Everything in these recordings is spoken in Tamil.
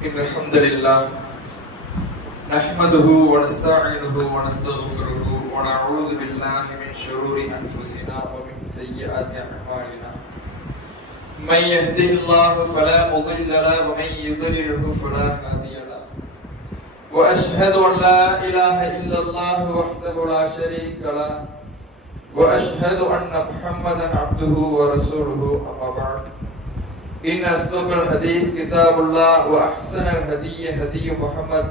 إن الحمد لله نحمده ونستعينه ونستغفره ونعوذ بالله من شرور أنفسنا ومن سيئات أعمالنا من يهده الله فلا مضل له ومن يضلله فلا هادي له وأشهد أن لا إله إلا الله وحده لا شريك له وأشهد أن محمدا عبده ورسوله أما بعد إن أصدق الحديث كتاب الله وأحسن الهدي هدي محمد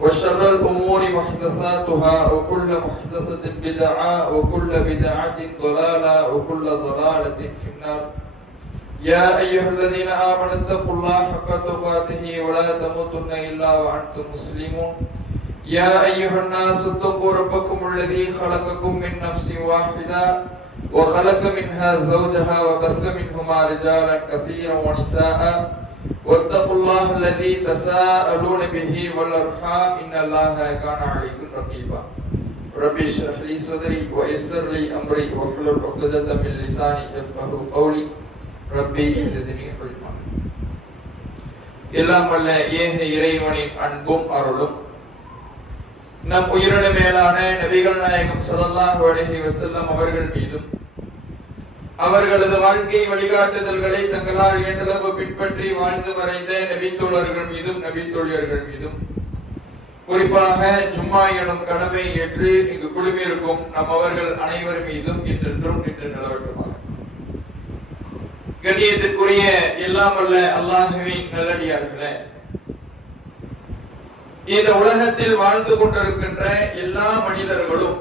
وشر الأمور محدثاتها وكل محدثة بدعة وكل بدعة ضلالة وكل ضلالة في النار يا أيها الذين آمنوا اتقوا الله حق تقاته ولا تموتن إلا وأنتم مسلمون يا أيها الناس اتقوا ربكم الذي خلقكم من نفس واحدة وخلق منها زوجها وبث منهما رجالا كثيرا ونساء واتقوا الله الذي تساءلون به والأرحام إن الله كان عليكم رقيبا ربي اشرح لي صدري ويسر لي أمري واحلل عقدة من لساني يفقهوا قولي ربي زدني علما எல்லாம் வல்ல ஏக இறைவனின் அன்பும் அருளும் நம் உயிரின மேலான நபிகள் நாயகம் ஸல்லல்லாஹு அலைஹி வஸல்லம் அவர்கள் மீதும் அவர்களது வாழ்க்கை வழிகாட்டுதல்களை தங்களால் இயன்றளவு பின்பற்றி வாழ்ந்து மறைந்த நபித்தோழர்கள் மீதும் நபித்தோழியர்கள் மீதும் குறிப்பாக ஜும்மா எனும் கடமை ஏற்று இங்கு குழுமியிருக்கும் நம் அவர்கள் அனைவர் மீதும் என்றென்றும் நின்று நிலவட்டுமாக. கண்ணியத்திற்குரிய எல்லாம் வல்ல அல்லாஹ்வின் நல்லடியார்களே, இந்த உலகத்தில் வாழ்ந்து கொண்டிருக்கின்ற எல்லா மனிதர்களும்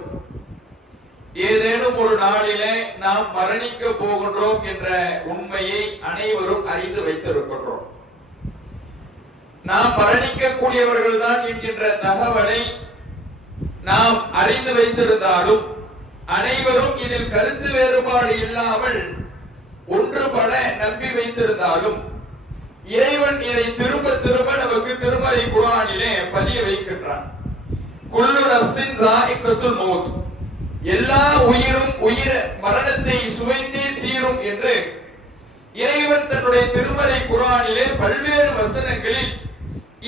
ஏதேனும் ஒரு நாளிலே நாம் மரணிக்க போகின்றோம் என்ற உண்மையை அனைவரும் அறிந்து வைத்திருக்கின்றோம். நாம் மரணிக்க கூடியவர்கள் தான் என்கின்ற தகவலை நாம் அறிந்து வைத்திருந்தாலும் அனைவரும் இதில் கருத்து வேறுபாடு இல்லாமல் ஒன்றுபட நம்பி வைத்திருந்தாலும் இறைவன் இதை திரும்ப திரும்ப நமக்கு திருமறை குர்ஆனிலே பதிய வைக்கின்றான். குல்லு நஃப்ஸின் ஸாயிகத்துல் மௌத், எல்லா உயிரும் மரணத்தை சுவைத்தே தீரும் என்று இறைவன் தன்னுடைய திருமறை குர்ஆனிலே பல்வேறு வசனங்களில்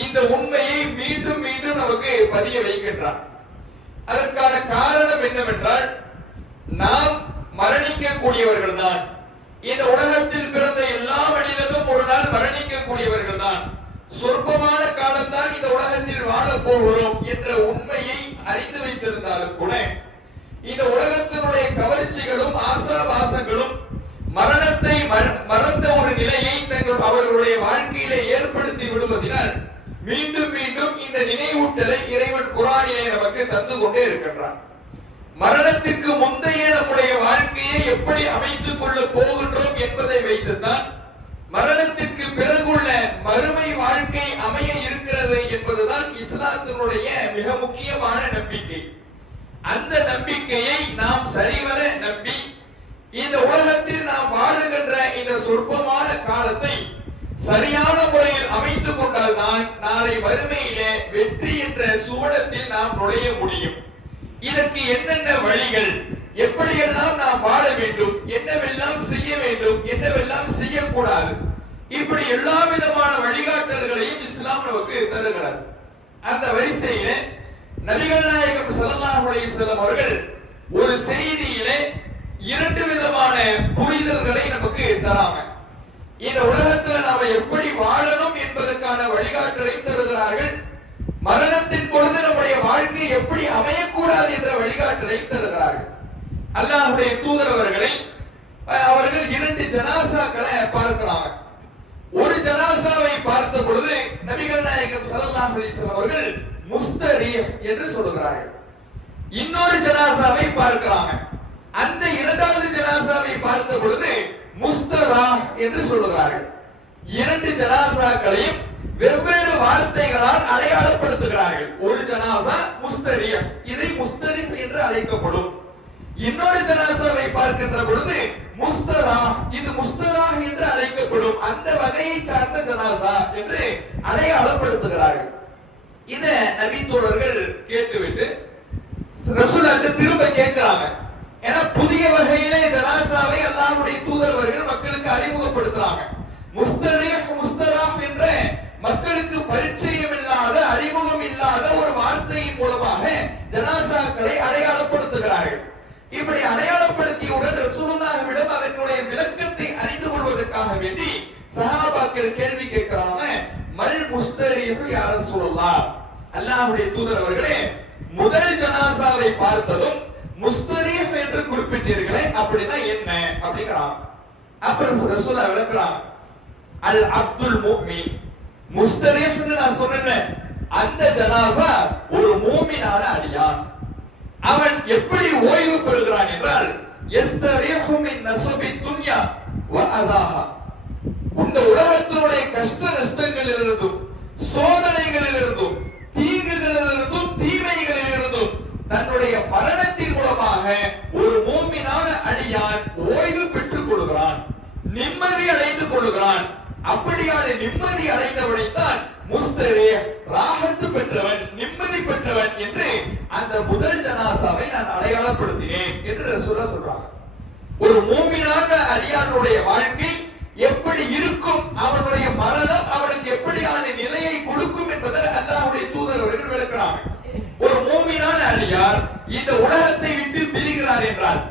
இந்த உண்மையை மீண்டும் மீண்டும் நமக்கு பதிய வைக்கின்றான். அதற்கான காரணம் என்னவென்றால், நாம் மரணிக்க கூடியவர்கள் தான். இந்த உலகத்தில் பிறந்த எல்லா மனிதனும் ஒரு நாள் மரணிக்க கூடியவர்கள் தான். சொற்பமான காலம்தான் இந்த உலகத்தில் வாழ போகிறோம் என்ற உண்மையை அறிந்து வைத்திருந்தாலும் கூட இந்த உலகத்தினுடைய கவர்ச்சிகளும் ஆசாபாசங்களும் மரணத்தை மறந்த ஒரு நிலையை அவர்களுடைய வாழ்க்கையிலே ஏற்படுத்தி விடுவதனால் மீண்டும் மீண்டும் இந்த நினைவூட்டலை இறைவன் குர்ஆனிலே நமக்கு தந்து கொண்டே இருக்கின்றான். மரணத்திற்கு முந்தைய நம்முடைய வாழ்க்கையை எப்படி அமைத்துக் கொள்ள போகின்றோம் என்பதை வைத்துதான் மரணத்திற்கு பிறகுள்ள மறுமை வாழ்க்கை அமைய இருக்கிறது என்பதுதான் இஸ்லாத்தினுடைய மிக முக்கியமான நம்பிக்கை. அந்த நம்பிக்கையை நாம் சரிவர நம்பி இந்த உலகத்தில் நாம் வாழுகின்ற இந்த சொற்பமான காலத்தை சரியான முறையில் அமைத்துக் கொண்டால் தான் நாளை மறுமையிலே வெற்றி என்ற சுவடத்தில் நாம் நுழைய முடியும். இதற்கு என்னென்ன வழிகள், எப்படியெல்லாம் நாம் வாழ வேண்டும், என்னவெல்லாம் செய்ய வேண்டும், என்னவெல்லாம் செய்யக்கூடாது, இப்படி எல்லா விதமான வழிகாட்டல்களையும் இஸ்லாம் நமக்கு தருகிறார். அந்த வரிசையிலே நபிகள் நாயகம் ஸல்லல்லாஹு அலைஹி வஸல்லம் அவர்கள் ஒரு செய்தியிலே இரண்டு விதமான புரிதல்களை நமக்கு தராங்க. இந்த உலகத்தில் நாம எப்படி வாழணும் என்பதற்கான வழிகாட்டலையும் தருகிறார்கள். மரணத்தின் பொழுது நம்முடைய வாழ்க்கை எப்படி அமையக்கூடாது என்ற வழிகாட்டலையும் தருகிறார்கள். அல்லாஹ்வுடைய தூதர் அவர்கள் இரண்டு ஜனாசாக்களை பார்க்கிறாங்க. ஒரு ஜனாசாவை பார்த்த பொழுது நபிகள் நாயகம் ஸல்லல்லாஹு அலைஹி வஸல்லம் அவர்கள் முஸ்தரீஹ் என்று சொல்கிறார்கள். இன்னொரு ஜனாசாவை பார்க்கிறாங்க. அந்த இரண்டாவது ஜனாசாவை பார்த்த பொழுது முஸ்தராஹ் என்று சொல்கிறார்கள். இரண்டு ஜனாசாக்களையும் வெவ்வேறு வார்த்தைகளால் அடையாளப்படுத்துகிறார்கள். ஒரு ஜனாசா முஸ்தரீஹ், இதை முஸ்தரீஹ் என்று அழைக்கப்படும். இன்னொரு ஜனாசாவை பார்க்கின்ற பொழுது முஸ்தராஹ், இது முஸ்தராஹ் என்று அழைக்கப்படும். அந்த வகையை சார்ந்த ஜனாசா என்று அடையாளப்படுத்துகிறார்கள். இத நபி தோழர்கள் கேட்டுவிட்டு ரசூலுல்லாஹ் திரும்ப கேட்கிறாங்க. ஏன்னா புதிய வகையிலே ஜனாசாவை அல்லாஹ்வுடைய தூதர் அவர்கள் மக்களுக்கு அறிமுகப்படுத்துறாங்க. முஸ்தரீஹ் முஸ்தராஹ் என்ற மக்கள் என்பதற்காக வேண்டி சஹாபாக்கள் கேள்வி கேட்கிறாங்க, மல் முஸ்தரீஹு யா ரசூலுல்லாஹ், அல்லாஹ்வுடைய தூதர் அவர்களே, முதல் ஜனாசாவை பார்த்ததும் முஸ்தரீஹ் என்று குறிப்பிட்டீர்களே, அப்படின்னா என்ன அப்படிங்கறாங்க. அப்ப ரசூலுல்லாஹ் விளக்குறாங்க, அல் அப்துல் முஃமின், முஸ்தரீஹ்னு நான் சொன்னேன், அந்த ஜனாசா ஒரு மூமினான அடியான். அவன் எப்படி ஓய்வு பெறுகிறான் என்றால், யஸ்தரீஹு மின் நஸபி துன்யா வ அதாஹா, இந்த உலகத்தினுடைய கஷ்ட நஷ்டங்களிலிருந்தும் சோதனைகளிலிருந்தும் தீங்குகளிலிருந்தும் தீமைகளிலிருந்தும் தன்னுடைய மரணத்தின் மூலமாக ஒரு மூமினான அடியான் ஓய்வு பெற்றுக் கொள்கிறான், நிம்மதி அடைந்து கொள்கிறான். அப்படியான நிம்மதி அடைந்தவனை தான் முஸ்தரீஹ், ராஹத்து பெற்றவன், நிம்மதி பெற்றவன் என்று அந்த முதல் ஜனாசாவை நான் அடையாளப்படுத்தினேன் என்று ரசூலுல்லாஹ் சொல்றாங்க. ஒரு மூமினான அடியானுடைய வாழ்க்கை எப்படி இருக்கும், அவனுடைய மரணம் அவனுக்கு எப்படியான நிலையை கொடுக்கும் என்பதை அல்லாஹ்வுடைய தூதர் அவர்கள் விளக்குறாங்க. ஒரு மூமினான அடியார் இந்த உலகத்தை விட்டு பிரிகிறார் என்றால்,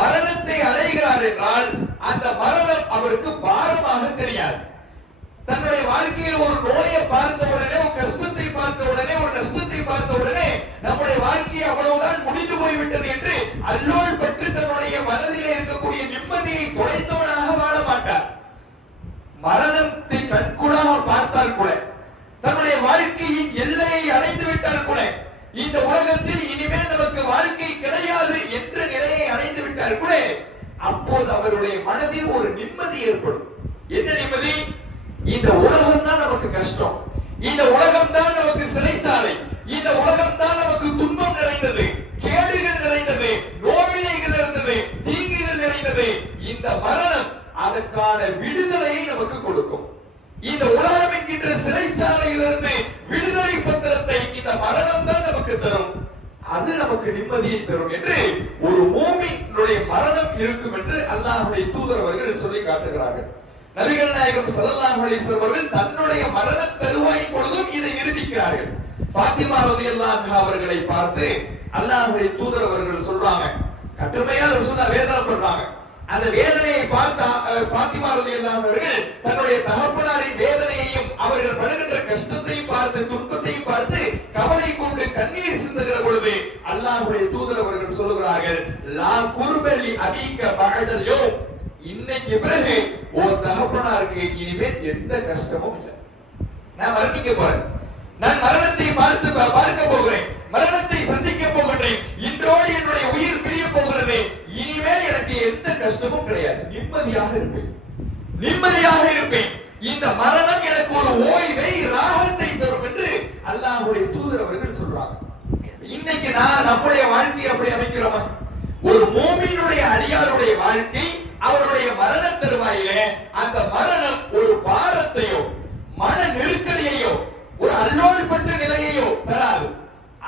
மரணத்தை அடைகிறார் என்றால், அந்த மரணம் அவருக்கு பாரமாக தெரியாது. தன்னுடைய வாழ்க்கையில் ஒரு நோயை பார்த்த உடனே, ஒரு கஷ்டத்தை பார்த்த உடனே, ஒரு நஷ்டத்தை பார்த்த உடனே நம்முடைய வாழ்க்கை அவ்வளவுதான் முடிந்து போய்விட்டது என்று அல்லோல் பற்றி தன்னுடைய மனதிலே இருக்கக்கூடிய நிம்மதியை தொலைத்தவனாக வாழ மாட்டார். மரணத்தை கண்கூடாக பார்த்தால் கூட, தன்னுடைய வாழ்க்கையின் எல்லையை அடைந்து விட்டால் கூட, இந்த உலகத்தில் இனிமேல் நமக்கு வாழ்க்கை கிடையாது என்ற நிலையை அடைந்து விட்டால் கூட, அப்போது அவருடைய மனதில் ஒரு நிம்மதி ஏற்படும். என்ன நிம்மதி? இந்த உலகம் தான் நமக்கு கஷ்டம், இந்த உலகம் தான் நமக்கு சிறைச்சாலை, இந்த உலகம் தான் நமக்கு துன்பம் நிறைந்தது, கேடுகள் நிறைந்தது, நோவினைகள் இருந்தது, தீங்குகள் நிறைந்தது. இந்த மரணம் அதற்கான விடுதலையை நமக்கு கொடுக்கும். இந்த உலகம் என்கின்ற சிறைச்சாலையிலிருந்து விடுதலை பத்திரத்தை இந்த மரணம் தான் நமக்கு தரும், அது நமக்கு நிம்மதியை தரும் என்று ஒரு மூமினுடைய மரணம் இருக்கும் என்று அல்லாஹ்வுடைய தூதர் அவர்கள் சொல்லி காட்டுகிறார்கள். நபிகள் நாயகம் ஸல்லல்லாஹு அலைஹி வஸல்லம் அவர்கள் தன்னுடைய மரண தருவாயின் பொழுதும் இதை நிரூபிக்கிறார்கள். ஃபாத்திமா ரலியல்லாஹு அன்ஹா அவர்களை பார்த்து அல்லாஹ்வுடைய தூதர் அவர்கள் சொல்றாங்க, கடுமையா ரசூலுல்லாஹ் வேதனைப்படுறாங்க. அந்த வேதனையை பார்த்த ஃபாத்திமா ரலியல்லாஹு அன்ஹா அவர்கள் தன்னுடைய தகப்பனாரின் வேதனையையும் அவர்கள் படுகின்ற கஷ்டத்தையும் பார்த்து, துன்பத்தையும் பார்த்து கவலை கொண்டு கண்ணீர் சிந்துகிற பொழுது அல்லாஹ்வுடைய தூதர் அவர்கள் சொல்லுகிறார்கள், லா குர்பலி அபீக பஅதல் யௌம், இன்னைக்கு பிறகு ஒரு தகப்பனாருக்கு இனிமேல் எந்த கஷ்டமும் இல்லை. நான் மரணிக்க போறேன், நான் மரணத்தை பார்க்க போகிறேன், மரணத்தை சந்திக்க போகிறேன், இன்றோடு என்னுடைய உயிர் பிரிய போகிறது, இனிமேல் எனக்கு எந்த கஷ்டமும் கிடையாது, நிம்மதியாக இருப்பேன், நிம்மதியாக இருப்பேன். இந்த மரணம் எனக்கு ஒரு ஓய்வை, ராகத்தை தரும் என்று அல்லாஹ்வுடைய தூதர் அவர்கள் சொல்றாங்க. இன்னைக்கு நான் நம்முடைய வாழ்க்கையை அப்படி அமைக்கிறோமா? ஒரு மூமினுடைய அடியாருடைய வாழ்க்கை அவருடைய மரண தருவாயிலே அந்த மரணம் ஒரு பாரத்தையோ மன நெருக்கடியையோ ஒரு அல்லோல்பட்ட நிலையையோ தராது.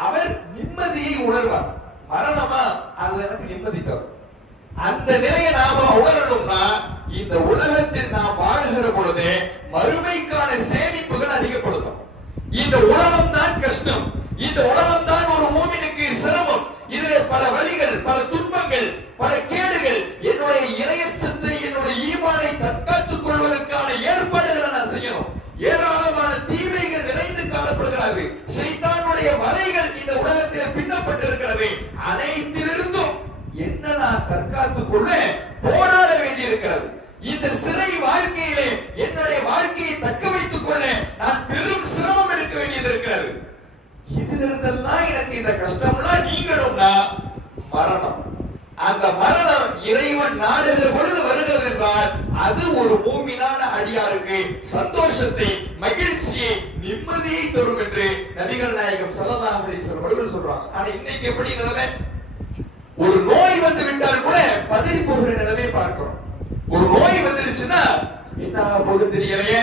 அவர் நிம்மதியை உணர்வார். மரணமா அது எனக்கு நிம்மதி தரும். அந்த நிலையை நாம உணரணும்னா இந்த உலகத்தில் நாம் வாழுகிற பொழுது மறுமைக்கான சேமிப்புகள் அதிகப்படுத்தும். இந்த உலகம் தான் கஷ்டம், இந்த உலகம் தான் ஒரு மூமினுக்கு சிரமம். இதில் பல வழிகள், பல துன்பங்கள், பல கேடுகள். என்னுடைய இறையச்சத்தை, என்னுடைய ஈமானை தற்காத்துக் கொள்வதற்கான ஏற்பாடுகளை நான் செய்யணும். ஏராளமான தீமைகள் நிறைந்து காணப்படுகிறது. ஷைத்தானுடைய வலைகள் இந்த உலகத்தில் பின்னப்பட்டிருக்கிறது. அனைத்திலிருந்தும் என்ன நான் தற்காத்துக் கொள்ள போராட வேண்டி இருக்கிறது. இந்த சிறை வாழ்க்கையிலே என்னுடைய வாழ்க்கையை தக்க வைத்துக் கொள்ள நான் பெரும் சிரமம் எடுக்க வேண்டியது இருக்கிறது. இதுல இருந்தெல்லாம் எனக்கு இந்த கஷ்டம்லாம் நீங்கணும்னா மரணம், அந்த மரணம் இறைவன் நாடுகிற பொழுது வருகிறது என்றால் அது ஒரு மூமினான அடியாருக்கு சந்தோஷத்தை, மகிழ்ச்சியை, நிம்மதியை தரும் என்று நபிகள் நாயகம் ஸல்லல்லாஹு அலைஹி வஸல்லம் அவர்கள் சொல்றாங்க. ஆனா இன்னைக்கு எப்படி நிலைமை? ஒரு நோய் வந்து விட்டால் கூட பதறி போகிற நிலைமை பார்க்கிறோம். ஒரு நோய் வந்துருச்சுன்னா என்ன போகுது தெரியலையே,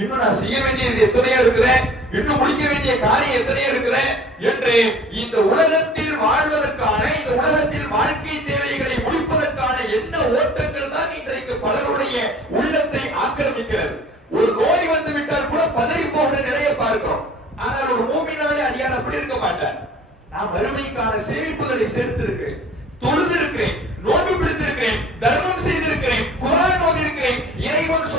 இன்னும் நான் செய்ய வேண்டியது எத்தனையோ இருக்கிறேன், இன்னும் முடிக்க வேண்டிய காரியம் எத்தனையோ இருக்கிறேன் என்று இந்த உலகத்தில் வாழ்வதற்கான, இந்த உலகத்தில் வாழ்க்கை தேவைகளை முடிப்பதற்கான என்ன ஓட்டங்கள் தான் இன்றைக்கு பலருடைய உள்ளத்தை ஆக்கிரமிக்கிறது. ஒரு நோய் வந்து விட்டால் கூட பதறி போகிற நிலையை பார்க்கிறோம். ஆனால் ஒரு மூமினான அடியார் அப்படி இருக்க மாட்டார். நான் வறுமைக்கான சேமிப்புகளை சேர்த்திருக்கிறேன், தொழுது இருக்கிறேன், நோன்பு பிடித்திருக்கிறேன், தர்மம் செய்திருக்கிறேன், குர்ஆன் ஓதி இருக்கிறேன், இறைவன்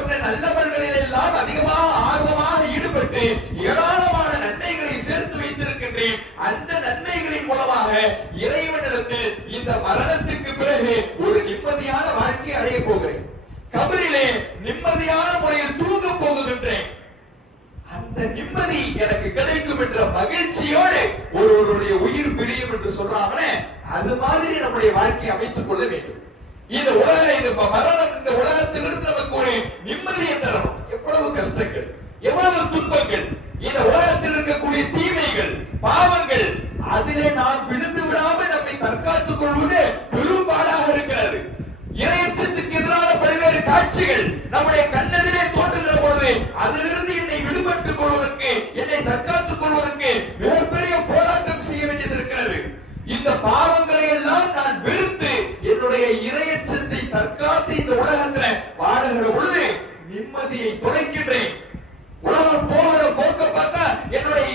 இந்த மரணத்துக்கு பிறகு ஒரு நிம்மதியான வாழ்க்கை அடைய போகிறேன், கபரிலே நிம்மதியான முறையில் தூங்க போகின்றேன், அந்த நிம்மதி எனக்கு கிடைக்கும் என்ற மகிழ்ச்சியோடு ஒருவருடைய உயிர் பிரியும் என்று சொல்றாங்களே, அது மாதிரி நம்முடைய வாழ்க்கையை அமைத்துக் கொள்ள வேண்டும். இந்த மரணம் இந்த உலகத்திலிருந்து நமக்கு ஒரு நிம்மதியை தரணும். எவ்வளவு கஷ்டங்கள், எவ்வளவு துன்பங்கள், இந்த உலகத்தில் இருக்கக்கூடிய தீமைகள், பாவங்கள், அதிலே நாம் விழுந்து விடாமல் நம்மை தற்காத்துக் கொள்வது பெரும்பாலாக இருக்கிறது. இறையச்சத்துக்கு எதிரான பல்வேறு காட்சிகள் நம்முடைய கண்ணெதிரே தோன்றுகிற பொழுது அதிலிருந்து என்னை விடுபட்டுக் கொள்வதற்கு, என்னை தற்காத்துக் கொள்வதற்கு மிகப்பெரிய போராட்டம் செய்ய வேண்டியது இருக்கிறது. இந்த பாவங்களை எல்லாம் நான் வெறுத்து என்னுடைய இறையச்சத்தை தற்காத்து இந்த உலகத்தில் வாழுகிற பொழுது நிம்மதியை தொலைக்கின்றேன். உலகம் போகிற போக்க பார்த்தா என்னுடைய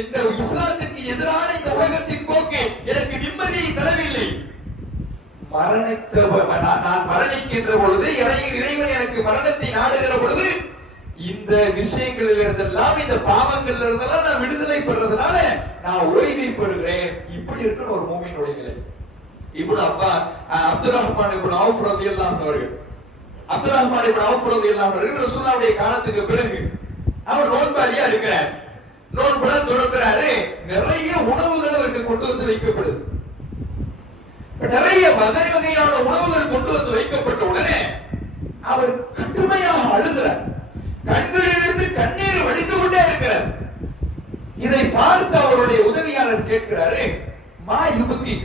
இந்த இஸ்லாத்துக்கு எதிரான இந்த உலகத்தின் போக்கு எனக்கு நிம்மதியை தரவில்லை. நான் மரணிக்கின்ற பொழுது, இறைவன் எனக்கு மரணத்தை நாடுகிற பொழுது, இந்த விஷயங்களில் இருந்தெல்லாம், இந்த பாவங்கள்ல இருந்தெல்லாம் நான் விடுதலை பெறதுனால நான் ஓய்வை பெறுகிறேன். இப்படி இருக்கணும் ஒரு மூமினுடைய நிலை. அப்துல் ரஹ்மான் இப்னு அவுஃப் ரலியல்லாஹு அன்ஹு அவர்கள், அப்துல் ரஹ்மான் இப்னு அவுஃப் ரலியல்லாஹு அன்ஹு அவர்கள் ரசூலுல்லாஹ்வுடைய காலத்துக்கு பிறகு அவர் நோன்பாளியா இருக்கிறார். நோன்புலாம் தொடங்குறாரு. நிறைய உணவுகள் அவருக்கு கொண்டு வந்து வைக்கப்படுது. நிறைய வகை வகையான உணவுகள் கொண்டு வந்து வைக்கப்பட்ட உடனே அவர் கடுமையாக அழுகிறார். கண்களிலிருந்து கண்ணீர் வடிந்து கொண்டே இருக்கிறார். இதை பார்த்து அவருடைய உதவியாளர் கேட்கிறாரு, மா யுபுகி,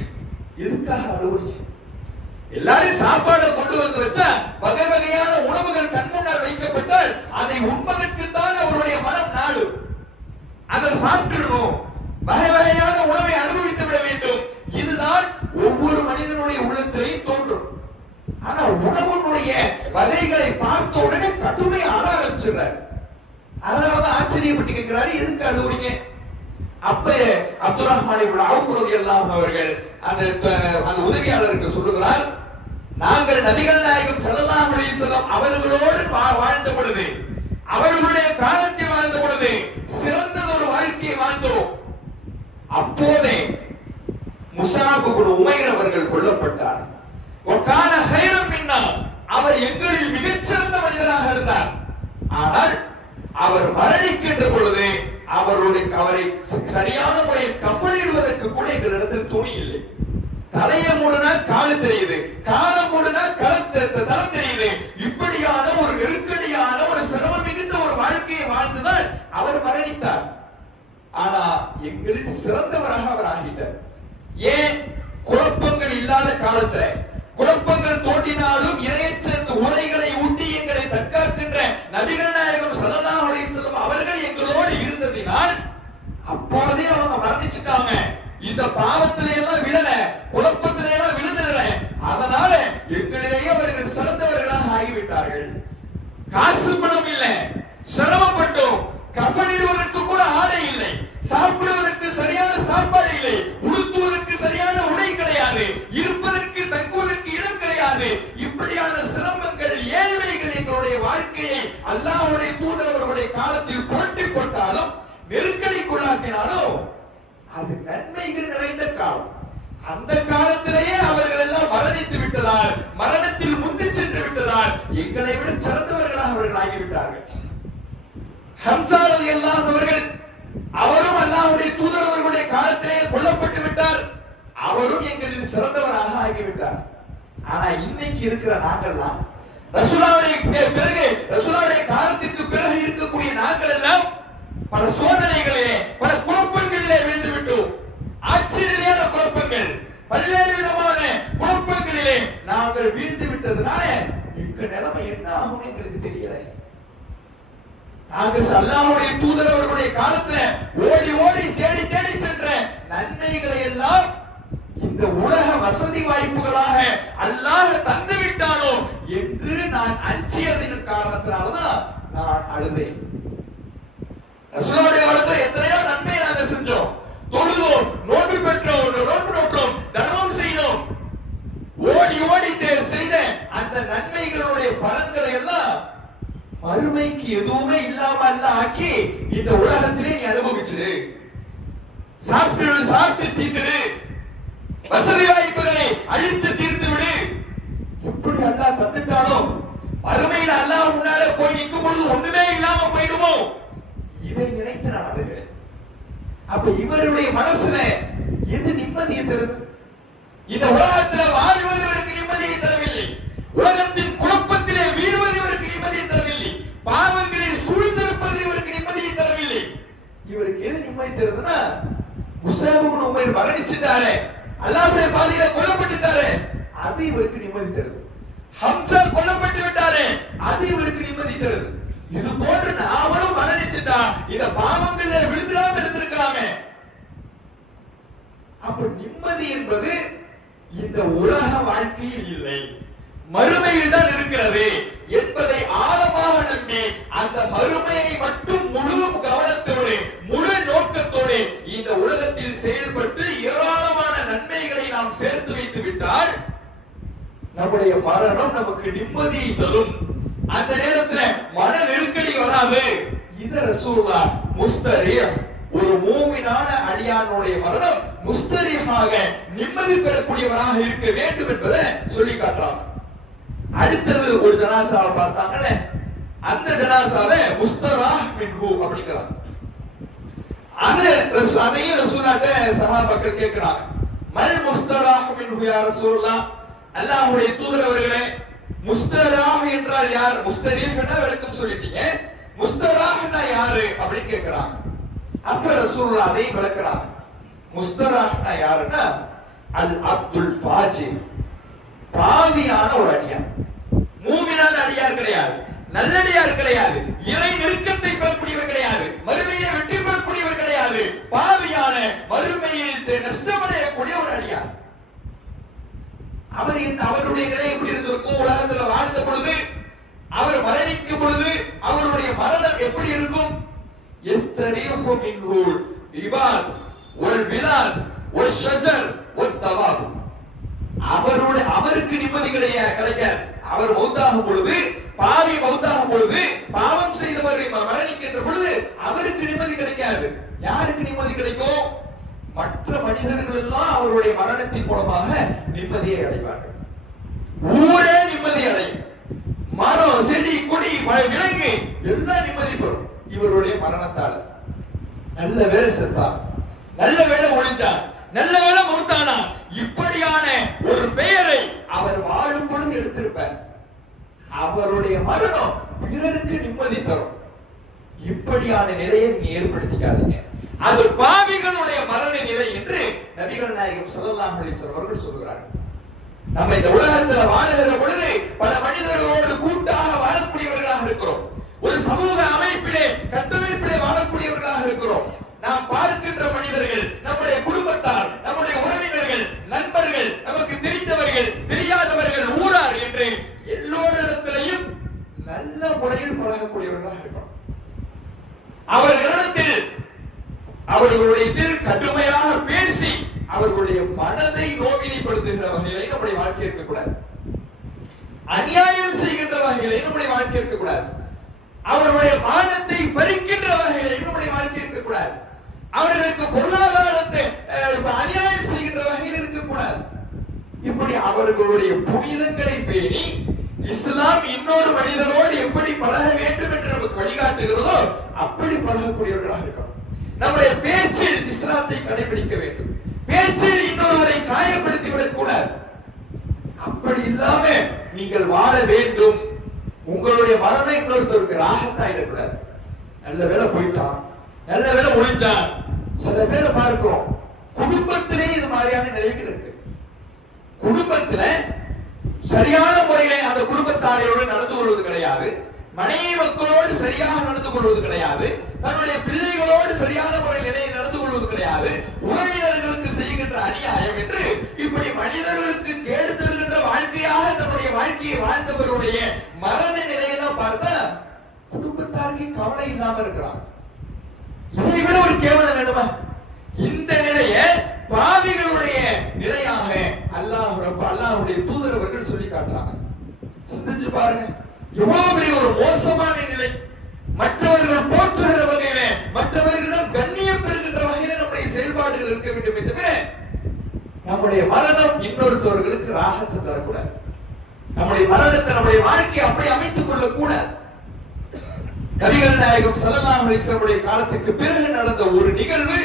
எதுக்காக அழுவுறீங்க? எல்லாரும் சாப்பாடு கொண்டு வந்து வச்சா, வகை வகையான உணவுகள் கண் முன்னால் வைக்கப்பட்டால் அதை உண்பதற்குத்தான் அவருடைய மனம் நாடும். அதை சாப்பிடணும், வகை வகையான உணவை அனுபவித்து விட வேண்டும். இதுதான் ஒவ்வொரு மனிதனுடைய உள்ளத்திலேயும் தோன்றும். ஆனா உணவுடைய வகைகளை பார்த்த உடனே கடுமை அழ ஆரம்பிச்சிடுறாரு. அதனாலதான் ஆச்சரியப்பட்டு கேட்கிறாரு, எதுக்கு அழுவுறீங்க? அப்ப அப்துல் ரஹ்மான் இப்னு அவுஃப் ரலியல்லாஹு அன்ஹு அவர்கள் அந்த உதவியாளருக்கு சொல்லுகிறார், நாங்கள் நபிகள் நாயகம் ஸல்லல்லாஹு அலைஹி வஸல்லம் அவர்களோடு வாழ்ந்த பொழுது, அவர்களுடைய காலத்தில் வாழ்ந்த பொழுது சிறந்த ஒரு வாழ்க்கையை வாழ்ந்தோம். அப்போதே முஸாப் இப்னு உமைர் அவர்கள் கொல்லப்பட்டார். வகான கைரம் மின்னா, அவர் எங்களில் மிகச்சிறந்த மனிதராக இருந்தார். ஆனால் அவர் மரணிக்கின்ற பொழுது அவரை சரியான முறையில் கஃனிடுவதற்கு கூட எங்களிடத்தில் துணி இல்லை. தலையை மூடுனா காலு தெரியுது, காலை மூடுனா தலை தெரியுது. இப்படியான ஒரு நெருக்கடியான ஒரு சிரமம் மிகுந்த ஒரு வாழ்க்கையை வாழ்ந்துதான் அவர் மரணித்தார். ஆனா எங்களில் சிறந்தவராக அவர் ஆகிட்டார். ஏன்? குழப்பங்கள் இல்லாத காலத்துல, குழப்பங்கள் தோன்றினாலும் இறையச்ச உரைகளை ஊட்டி எங்களை தற்காக்கின்ற நபிகள் நாயகம் ஸல்லல்லாஹு அலைஹி வஸல்லம் அவர்கள் எங்களோடு இருந்ததினால் அப்போதே அவங்க மரணிச்சுட்டாங்க. இந்த பாவத்திலே எல்லாம் விழல, குழப்பத்திலே எல்லாம் விழுந்துடல. அதனால எங்களிலேயே அவர்கள் சிறந்தவர்களாக ஆகிவிட்டார்கள். காசு பணம் இல்லை, சிரமப்பட்டோம். கஃனிடுவதற்கு கூட ஆடை இல்லை, சாப்பிடுவதற்கு சரியான சாப்பாடு இல்லை, உடுத்துவதற்கு சரியான உடை கிடையாது, இருப்பதற்கு தங்குவதற்கு இடம் கிடையாது. இப்படியான சிரமங்கள், ஏழ்மைகள் எங்களுடைய வாழ்க்கையை அல்லாஹ்வுடைய தூதர் அவர்களுடைய காலத்தில் புரட்டி போட்டாலும், நெருக்கடிக்குள்ளாக்கினாலும் அது நன்மைகள் நிறைந்த காலம். அந்த காலத்திலேயே அவர்கள் எல்லாம் மரணித்து விட்டதால், மரணத்தில் முந்தி சென்று விட்டதால் எங்களை விட சிறந்தவர்களாக அவர்கள் ஆகிவிட்டார்கள். ஹம்சா ரலியல்லாஹு அவர்கள், அவரும் அல்லாஹ்வுடைய தூதர் அவர்களுடைய காலத்திலேயே கொல்லப்பட்டு விட்டார். அவரும் எங்களில் சிறந்தவராக ஆகிவிட்டார். ஆனா இன்னைக்கு இருக்கிற நாங்கள்லாம், ரசூலுல்லாஹ்வுடைய காலத்திற்கு பிறகு இருக்கக்கூடிய நாங்கள் எல்லாம் பல சோதனைகளே, பல குழப்பங்களிலே விழுந்து விட்டோம். ஆச்சரியமான குழப்பங்கள், பல்வேறு விதமான குழப்பங்களிலே நாங்கள் வீழ்ந்து விட்டதுனால எங்க நிலைமை என்ன ஆகும் எங்களுக்கு தெரியல. நாங்கள் அல்லாஹ்வுடைய தூதர் அவர்களுடைய காலத்துல ஓடி ஓடி தேடி தேடி சென்ற நன்மைகளை எல்லாம் இந்த உலக வசதி வாய்ப்புகளாக அல்லாஹ் தந்து விட்டானோ என்று நான் அஞ்சியதின் காரணத்தினாலதான் நான் அழுதேன். ரசூலுல்லாஹ்வுடைய காலத்துல எத்தனையோ நன்மை நாங்க செஞ்சோம், தொழுதோம், நோன்பு பெற்றோம், நோன்பு நோற்றோம், தர்மம் செய்தோம். ஓடி ஓடி செய்த அந்த நன்மைகளுடைய பலன்களை எல்லாம் மறுமைக்கு எதுவுமே இல்லாம ஆக்கி இந்த உலகத்திலே நீ அனுபவிச்சிரு, சாப்பிட்டு தீர்த்துடு, வசதி வாய்ப்புகளை அழித்து தீர்த்து விடு. எப்படி அல்லாஹ் தந்துட்டானோ மறுமையில் அல்லாஹ் முன்னால போய் நிற்கும் பொழுது ஒண்ணுமே இல்லாம போயிடுமோ, இதை நினைத்து நான் அழுகிறேன். அப்ப இவருடைய மனசுல எது நிம்மதியை தருது? இந்த உலகத்தில் வாழ்வது இவருக்கு நிம்மதியை தரவில்லை. உலகத்தின் குழப்பத்திலே வீழ்வது இவருக்கு நிம்மதியை தரவில்லை. பாவங்களில் சூழ்ந்திருப்பது இவருக்கு நிம்மதியை தரவில்லை. இவருக்கு எது நிம்மதி தருதுன்னா, முஸஅப் இப்னு உமைர் மரணிச்சிட்டாரே, அல்லாஹ்வுடைய பாதையில கொல்லப்பட்டுட்டாரே, அது இவருக்கு நிம்மதி தருது. ஹம்சா கொல்லப்பட்டு விட்டாரே, அது இவருக்கு நிம்மதி தருது. இது போன்று நாமளும் மரணிச்சுட்டா இந்த பாவங்கள்ல விழுந்துடாம இருந்திருக்கலாமே. அப்ப நிம்மதி என்பது இந்த உலக வாழ்க்கையில் இல்லை, மறுமையில் தான் இருக்கிறது என்பதை ஆழமாக நம்பி அந்த மறுமையை மட்டும் முழு கவனத்தோடு முழு நோக்கத்தோடு இந்த உலகத்தில் செயல்பட்டு ஏராளமான நன்மைகளை நாம் சேர்த்து வைத்து விட்டால் நம்முடைய மரணம் நமக்கு நிம்மதியை தரும். அந்த நேரத்தில் மன நெருக்கடி வராது. இத ரசூலுல்லாஹ் முஸ்தரீஹ், ஒரு மூமினான அடியானுடைய மரணம் முஸ்தரீஹாக நிம்மதி பெறக்கூடியவராக இருக்க வேண்டும் என்பதை சொல்லி காட்டுறாங்க. அடுத்தது ஒரு ஜனாசாவை பார்த்தாங்கல்ல, அந்த ஜனாசாவை முஸ்தராஹ் மின்ஹு அப்படிங்கிறாங்க. அதையும் ரசூலுல்லாஹ்ட்ட சஹாபாக்கள் கேட்கிறாங்க, மல் முஸ்தராஹ் மின்ஹு யா ரசூலுல்லாஹ், அல்லாஹ்வுடைய தூதர் அவர்களே, முஸ்தராஹ் என்றால் யார்? முஸ்தரீஹ்னா விளக்கம் சொல்லிட்டீங்க, முஸ்தராஹ்னா யாரு அப்படின்னு கேட்கிறாங்க. அப்ப ரசூலுல்லாஹ் அதை விளக்குறாங்க. முஸ்தராஹ்னா யாருன்னா அல் அப்துல் ஃபாஜிர், பாவியான ஒரு அடியார். மூமினான அடியார் கிடையாது, நல்லடியார் கிடையாது, இறை நெருக்கத்தை பெறக்கூடியவர் கிடையாது, மறுமையை வெற்றி பெறக்கூடியவர் கிடையாது, பாவியான மறுமையில் நஷ்டமடையக்கூடிய ஒரு அடியார். அவருடைய நிலை எப்படி இருந்திருக்கும்? உலகத்தில் வாழ்ந்த பொழுது, அவர் மரணிக்கும் பொழுது அவருடைய மரணம் எப்படி இருக்கும்? யஸ்தரீஹு மின்ஹுல் இபாத் வல் பிலாத் வல் ஷஜர் வத் தவாப். அவருக்கு நிம்மதி கிடைக்காது. அவர் மௌத்தாகும் பொழுது, பாவி மௌத்தாகும் பொழுது, பாவம் செய்தவர் மரணிக்கின்ற பொழுது அவருக்கு நிம்மதி கிடைக்காது. யாருக்கு நிம்மதி கிடைக்கும்? மற்ற மனிதர்கள் எல்லாம் அவருடைய மரணத்தின் மூலமாக நிம்மதியை அடைவார்கள். ஊரே நிம்மதி அடையும். மரம், செடி, கொடி, விலங்கு எல்லாம் நிம்மதி பெறும் இவருடைய மரணத்தால். நல்ல வேலை செத்தார், நல்ல வேலை ஒழித்தார், நல்ல வேலை மௌத்தானா, இப்படியான ஒரு பெயரை அவர் வாழும் பொழுது எடுத்திருப்பார். அவருடைய மரணம் பிறருக்கு நிம்மதி தரும். இப்படியான நிலையை நீங்க ஏற்படுத்திக்காதீங்க. அது பாவிகளுடைய மரண நிலை என்று நபிகள் நாயகம் ஸல்லல்லாஹு அலைஹி வஸல்லம் அவர்கள் சொல்கிறார்கள். நம்ம இந்த உலகத்தில் வாழுகிற பொழுது பல மனிதர்களோடு கூட்டாக வாழக்கூடியவர்களாக இருக்கிறோம். ஒரு சமூக அமைப்பிலே, கட்டமைப்பிலே வாழக்கூடியவர்களாக இருக்கிறோம். நாம் பார்க்கின்ற மனிதர்கள் நம்முடைய குடும்பத்தார், நம்முடைய உறவினர்கள், நண்பர்கள், நமக்கு தெரிந்தவர்கள், தெரியாதவர்கள், ஊரார் என்று எல்லோரிடத்திலையும் நல்ல முறையில் பழகக்கூடியவர்களாக இருக்கிறோம். அவர்களுடைய கடுமையாக பேசி அவர்களுடைய மனதை நோவினைப்படுத்துகிற வகையிலே நம்முடைய வாழ்க்கை இருக்கக்கூடாது. அநியாயம் செய்கின்ற வகையிலே நம்முடைய வாழ்க்கை இருக்கக்கூடாது. அவர்களுடைய மானத்தை பறிக்கின்ற வகையிலே நம்முடைய வாழ்க்கை இருக்கக்கூடாது. அவர்களுக்கு பொருளாதாரத்தை அநியாயம் செய்கின்ற வகையில் இருக்கக்கூடாது. இப்படி அவர்களுடைய புனிதங்களை பேணி இஸ்லாம் இன்னொரு மனிதரோடு எப்படி பழக வேண்டும் என்று நமக்கு வழிகாட்டுகிறதோ அப்படி பழகக்கூடியவர்களாக இருக்கணும். நம்முடைய பேச்சில் இஸ்லாத்தை கடைபிடிக்க வேண்டும். பேச்சில் இன்னொருவரை காயப்படுத்தி விடக் கூடாது. அப்படி இல்லாம நீங்கள் வாழ வேண்டும். உங்களுடைய மரணம் இன்னொருத்தருக்கு ராகத்தாயிடக்கூடாது. நல்ல வேலை போயிட்டான், நல்ல வேலை ஒழிஞ்சான். சில பேரை பார்க்கிறோம், குடும்பத்திலே இது மாதிரியான நிலைகள் இருக்கு. குடும்பத்துல சரியான முறையிலே அந்த குடும்பத்தாரோடு நடந்து கொள்வது கிடையாது, மனைவி மக்களோடு சரியாக நடந்து கொள்வது கிடையாது, தன்னுடைய பிள்ளைகளோடு சரியான முறையிலே நடந்து கொள்வது கிடையாது, உறவினர்களுக்கு செய்கின்ற அநியாயம் என்று இப்படி மனிதர்களுக்கு கேடு தருகின்ற வாழ்க்கையாக தன்னுடைய வாழ்க்கையை வாழ்ந்தவருடைய மரண நிலையெல்லாம் பார்த்தா குடும்பத்தாருக்கு கவலை இல்லாம இருக்கிறாங்க. இதை விட ஒரு கேவலம் வேணுமா? இந்த நிலையை பாவிகளுடைய நிலையாக அல்லாஹ்வுடைய தூதர் அவர்கள் சொல்லி காட்டுறாங்க. சிந்திச்சு பாருங்க, எவ்வளவு பெரிய ஒரு மோசமான நிலை. மற்றவர்கள் போற்றுகிற வகையில, மற்றவர்களிடம் கண்ணியம் பெறுகின்ற வகையில நம்முடைய செயல்பாடுகள் இருக்க வேண்டும். தவிர நம்முடைய மரணம் இன்னொருத்தவர்களுக்கு ராகத்தை தரக்கூடாது. நம்முடைய மரணத்தை, நம்முடைய வாழ்க்கையை அப்படி அமைத்துக் கொள்ள கூடாது. நபிகள் நாயகம் ஸல்லல்லாஹு அலைஹி வஸல்லம் காலத்துக்கு பிறகு நடந்த ஒரு நிகழ்வு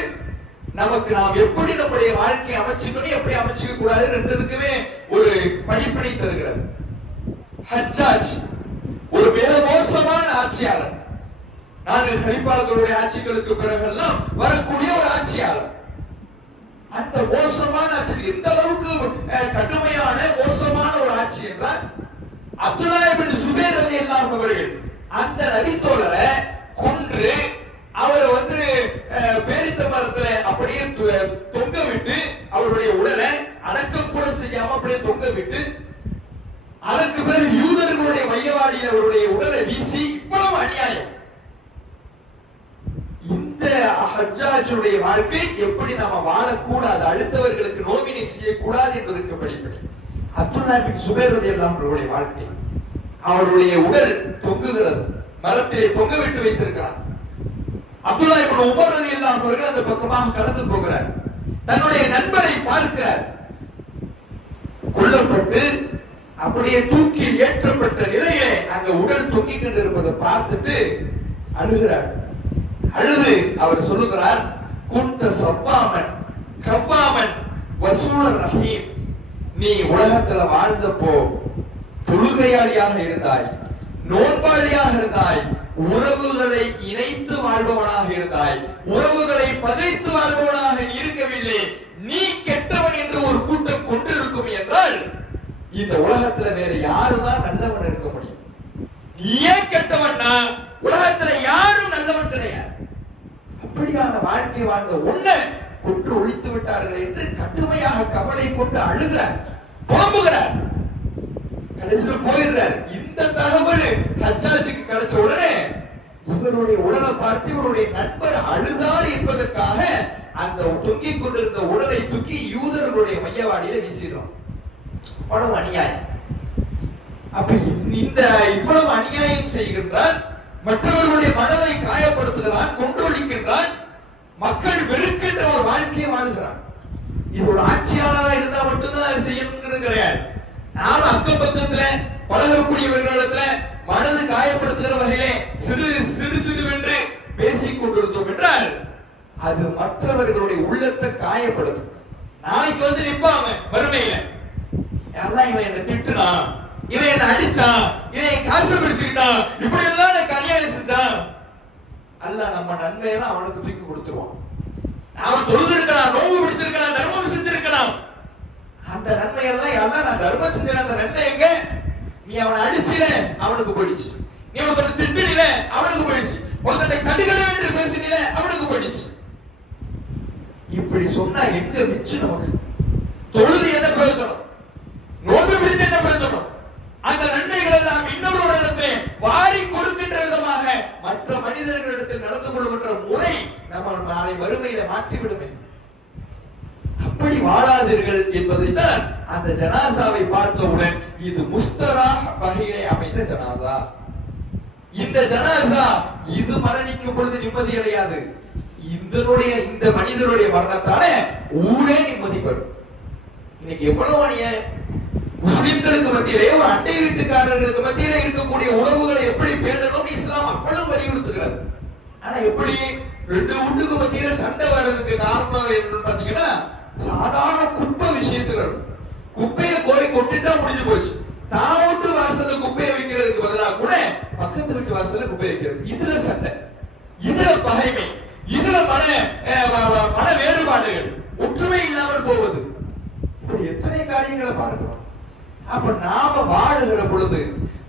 நமக்கு நாம் எப்படி நம்முடைய வாழ்க்கையை அமைச்சுக்கணும், எப்படி அமைச்சுக்க கூடாது ரெண்டுக்குமே ஒரு படிப்பினை தருகிறது. ஹஜ்ஜாஜ் ஒரு மிக மோசமான ஆட்சியாளர். 4 கலீஃபாக்களுடைய ஆட்சிகளுக்கு பிறகெல்லாம் வரக்கூடிய ஒரு ஆட்சியாளர். அந்த மோசமான ஆட்சி எந்த அளவுக்கு கடுமையான மோசமான ஒரு ஆட்சி என்றால், அப்துல்லாஹ் இப்னு சுபைர் ரலியல்லாஹு அன்ஹு அவர்கள் அந்த நபித்தோழரை கொன்று அவரை பேரித்த மரத்துல அப்படியே தொங்க விட்டு அவருடைய உடலை அடக்கம் கூட செய்யாம அப்படியே தொங்க விட்டு அதற்கு பிறகு யூதர்களுடைய மையவாடியில் அவருடைய உடலை வீசி, இவ்வளவு அநியாயம். இந்த ஹஜ்ஜாஜுடைய வாழ்க்கை எப்படி நாம வாழக்கூடாது, அடுத்தவர்களுக்கு நோவினை செய்யக்கூடாது என்பதற்கு படிப்படி. அப்துல்லாஹ் இப்னு சுபைர் ரலியல்லாஹு அன்ஹுடைய வாழ்க்கை, அவருடைய உடல் தொங்குகிறது, மரத்திலே தொங்க விட்டு வைத்திருக்கிறார். அப்துல்லாஹ் இப்னு உமர் ரலியல்லாஹு அன்ஹு அவர்கள் அந்த பக்கமாக கடந்து போகிறார். தன்னுடைய நண்பரை பார்க்கிறார். கொல்லப்பட்டு அப்படியே தூக்கி ஏற்றப்பட்ட நிலையிலே அங்க உடல் தொங்கிக் கொண்டிருப்பதை பார்த்துட்டு அழுகிறார். அழுது அவர் சொல்லுகிறார், குன்த சவ்வாமன் கவ்வாமன் வசூலர் ரஹீம். நீ உலகத்துல வாழ்ந்தப்போ தொழுகையாளியாக இருந்தாய், நோன்பாளியாக இருந்தாய், உறவுகளை இணைத்து வாழ்பவனாக இருந்தாய், உறவுகளை பகைத்து வாழ்பவனாக நீ இருக்கவில்லை. நீ கெட்டவன் என்று ஒரு கூட்டம் கொண்டிருக்கும் என்றால் இந்த உலகத்துல வேற யாருதான் நல்லவன் இருக்க முடியும்? நீயே கெட்டவன்னா உலகத்துல யாரும் நல்லவன் கிடையாது. அப்படியான வாழ்க்கை வாழ்ந்த உன்னை கொன்று ஒழித்து விட்டார்கள் என்று கடுமையாக கவலை கொண்டு அழுகிறார், புலம்புகிறார். கடைசியில் போயிடுறார். இந்த தகவல் ஹஜ்ஜாஜுக்கு கிடைச்ச உடனே இவருடைய உடலை பார்த்து இவருடைய நண்பர் அழுதார் என்பதற்காக அந்த தொங்கிக் கொண்டிருந்த உடலை தூக்கி யூதர்களுடைய மையவாடியில வீசிடுறோம். அவ்வளவு அநியாயம். அப்ப இந்த இவ்வளவு அநியாயம் செய்கின்றான், மற்றவர்களுடைய மனதை காயப்படுத்துகிறான், கொன்றொழிக்கின்றான், மக்கள் வெறுக்கின்ற ஒரு வாழ்க்கையை வாழ்கிறான். இது ஒரு ஆட்சியாளராக இருந்தா மட்டும்தான் செய்யணும்னு கிடையாது. நாம அக்கம் பக்கத்துல பழகக்கூடியவர்களிடத்துல மனது காயப்படுத்துகிற வகையிலே சிடு சிடுவென்று பேசிக் கொண்டிருந்தோம் என்றால் அது மற்றவர்களுடைய உள்ளத்தை காயப்படுத்தும். நாளைக்கு நிப்பாங்க வறுமையில, எல்லாம் இவன் என்ன திட்டுனான், இவன் என்ன அடிச்சான், இவன் காசு பிடிச்சுக்கிட்டான், இப்படி எல்லாம் எனக்கு அநியாயம் செஞ்சான், அல்ல நம்ம நன்மையெல்லாம் அவனுக்கு தூக்கி கொடுத்துருவான். நாம தொழுதிருக்கலாம், நோவு பிடிச்சிருக்கலாம், தர்மம் செஞ்சிருக்கலாம், அந்த நன்மையெல்லாம் எல்லாம் நான் தர்மம் செஞ்ச அந்த நன்மை எங்க? நீ அவனை அடிச்சில அவனுக்கு போயிடுச்சு, நீ ஒருத்தர் திட்டில அவனுக்கு போயிடுச்சு, ஒருத்தரை கடுகள என்று பேசினில அவனுக்கு போயிடுச்சு. இப்படி சொன்னா எங்க மிச்சு நமக்கு? தொழுது என்ன பிரயோஜனம்? நோன்பு பிடித்து என்ன பிரயோஜனம்? அந்த நன்மைகள் எல்லாம் இன்னொரு இடத்திலே வாரி கொடுக்கின்ற விதமாக மற்ற மனிதர்களிடத்தில் நடந்து கொள்கின்ற முறை நம்ம நாளை வறுமையில மாற்றிவிடுமே. அப்படி வாழாதீர்கள் என்பதை தான் அந்த ஜனாசாவை பார்த்தவுடன் இது முஸ்தராஹ் வகையிலே அமைந்த ஜனாசா. இந்த ஜனாசா இது மரணிக்கும் பொழுது நிம்மதி அடையாது. இந்த மனிதனுடைய மரணத்தால ஊரே நிம்மதி பெறும். இன்னைக்கு எவ்வளவு அநியாயம்! முஸ்லிம்களுக்கு மத்தியிலே, ஒரு அண்டை வீட்டுக்காரர்களுக்கு மத்தியிலே இருக்கக்கூடிய உறவுகளை எப்படி பேணணும் இஸ்லாம் அவ்வளவு வலியுறுத்துகிறது. ஆனா எப்படி ரெண்டு வீட்டுக்கு மத்தியில சண்டை வர்றதுக்கு காரணம் என்னன்னு பாத்தீங்கன்னா, சாதாரண குப்பை விஷயத்துல குப்பையை கோரி கொட்டிட்டா முடிஞ்சு போச்சு. தான் வீட்டு வாசல்ல குப்பையை வைக்கிறதுக்கு பதிலாக கூட பக்கத்து வீட்டு வாசல்ல குப்பை வைக்கிறது. இதுல சண்டை, இதுல பகைமை, இதுல மன வேறுபாடுகள், ஒற்றுமை இல்லாமல் போவது, இப்படி எத்தனை காரியங்களை பார்க்கிறோம். அப்ப நாம வாழுகிற பொழுது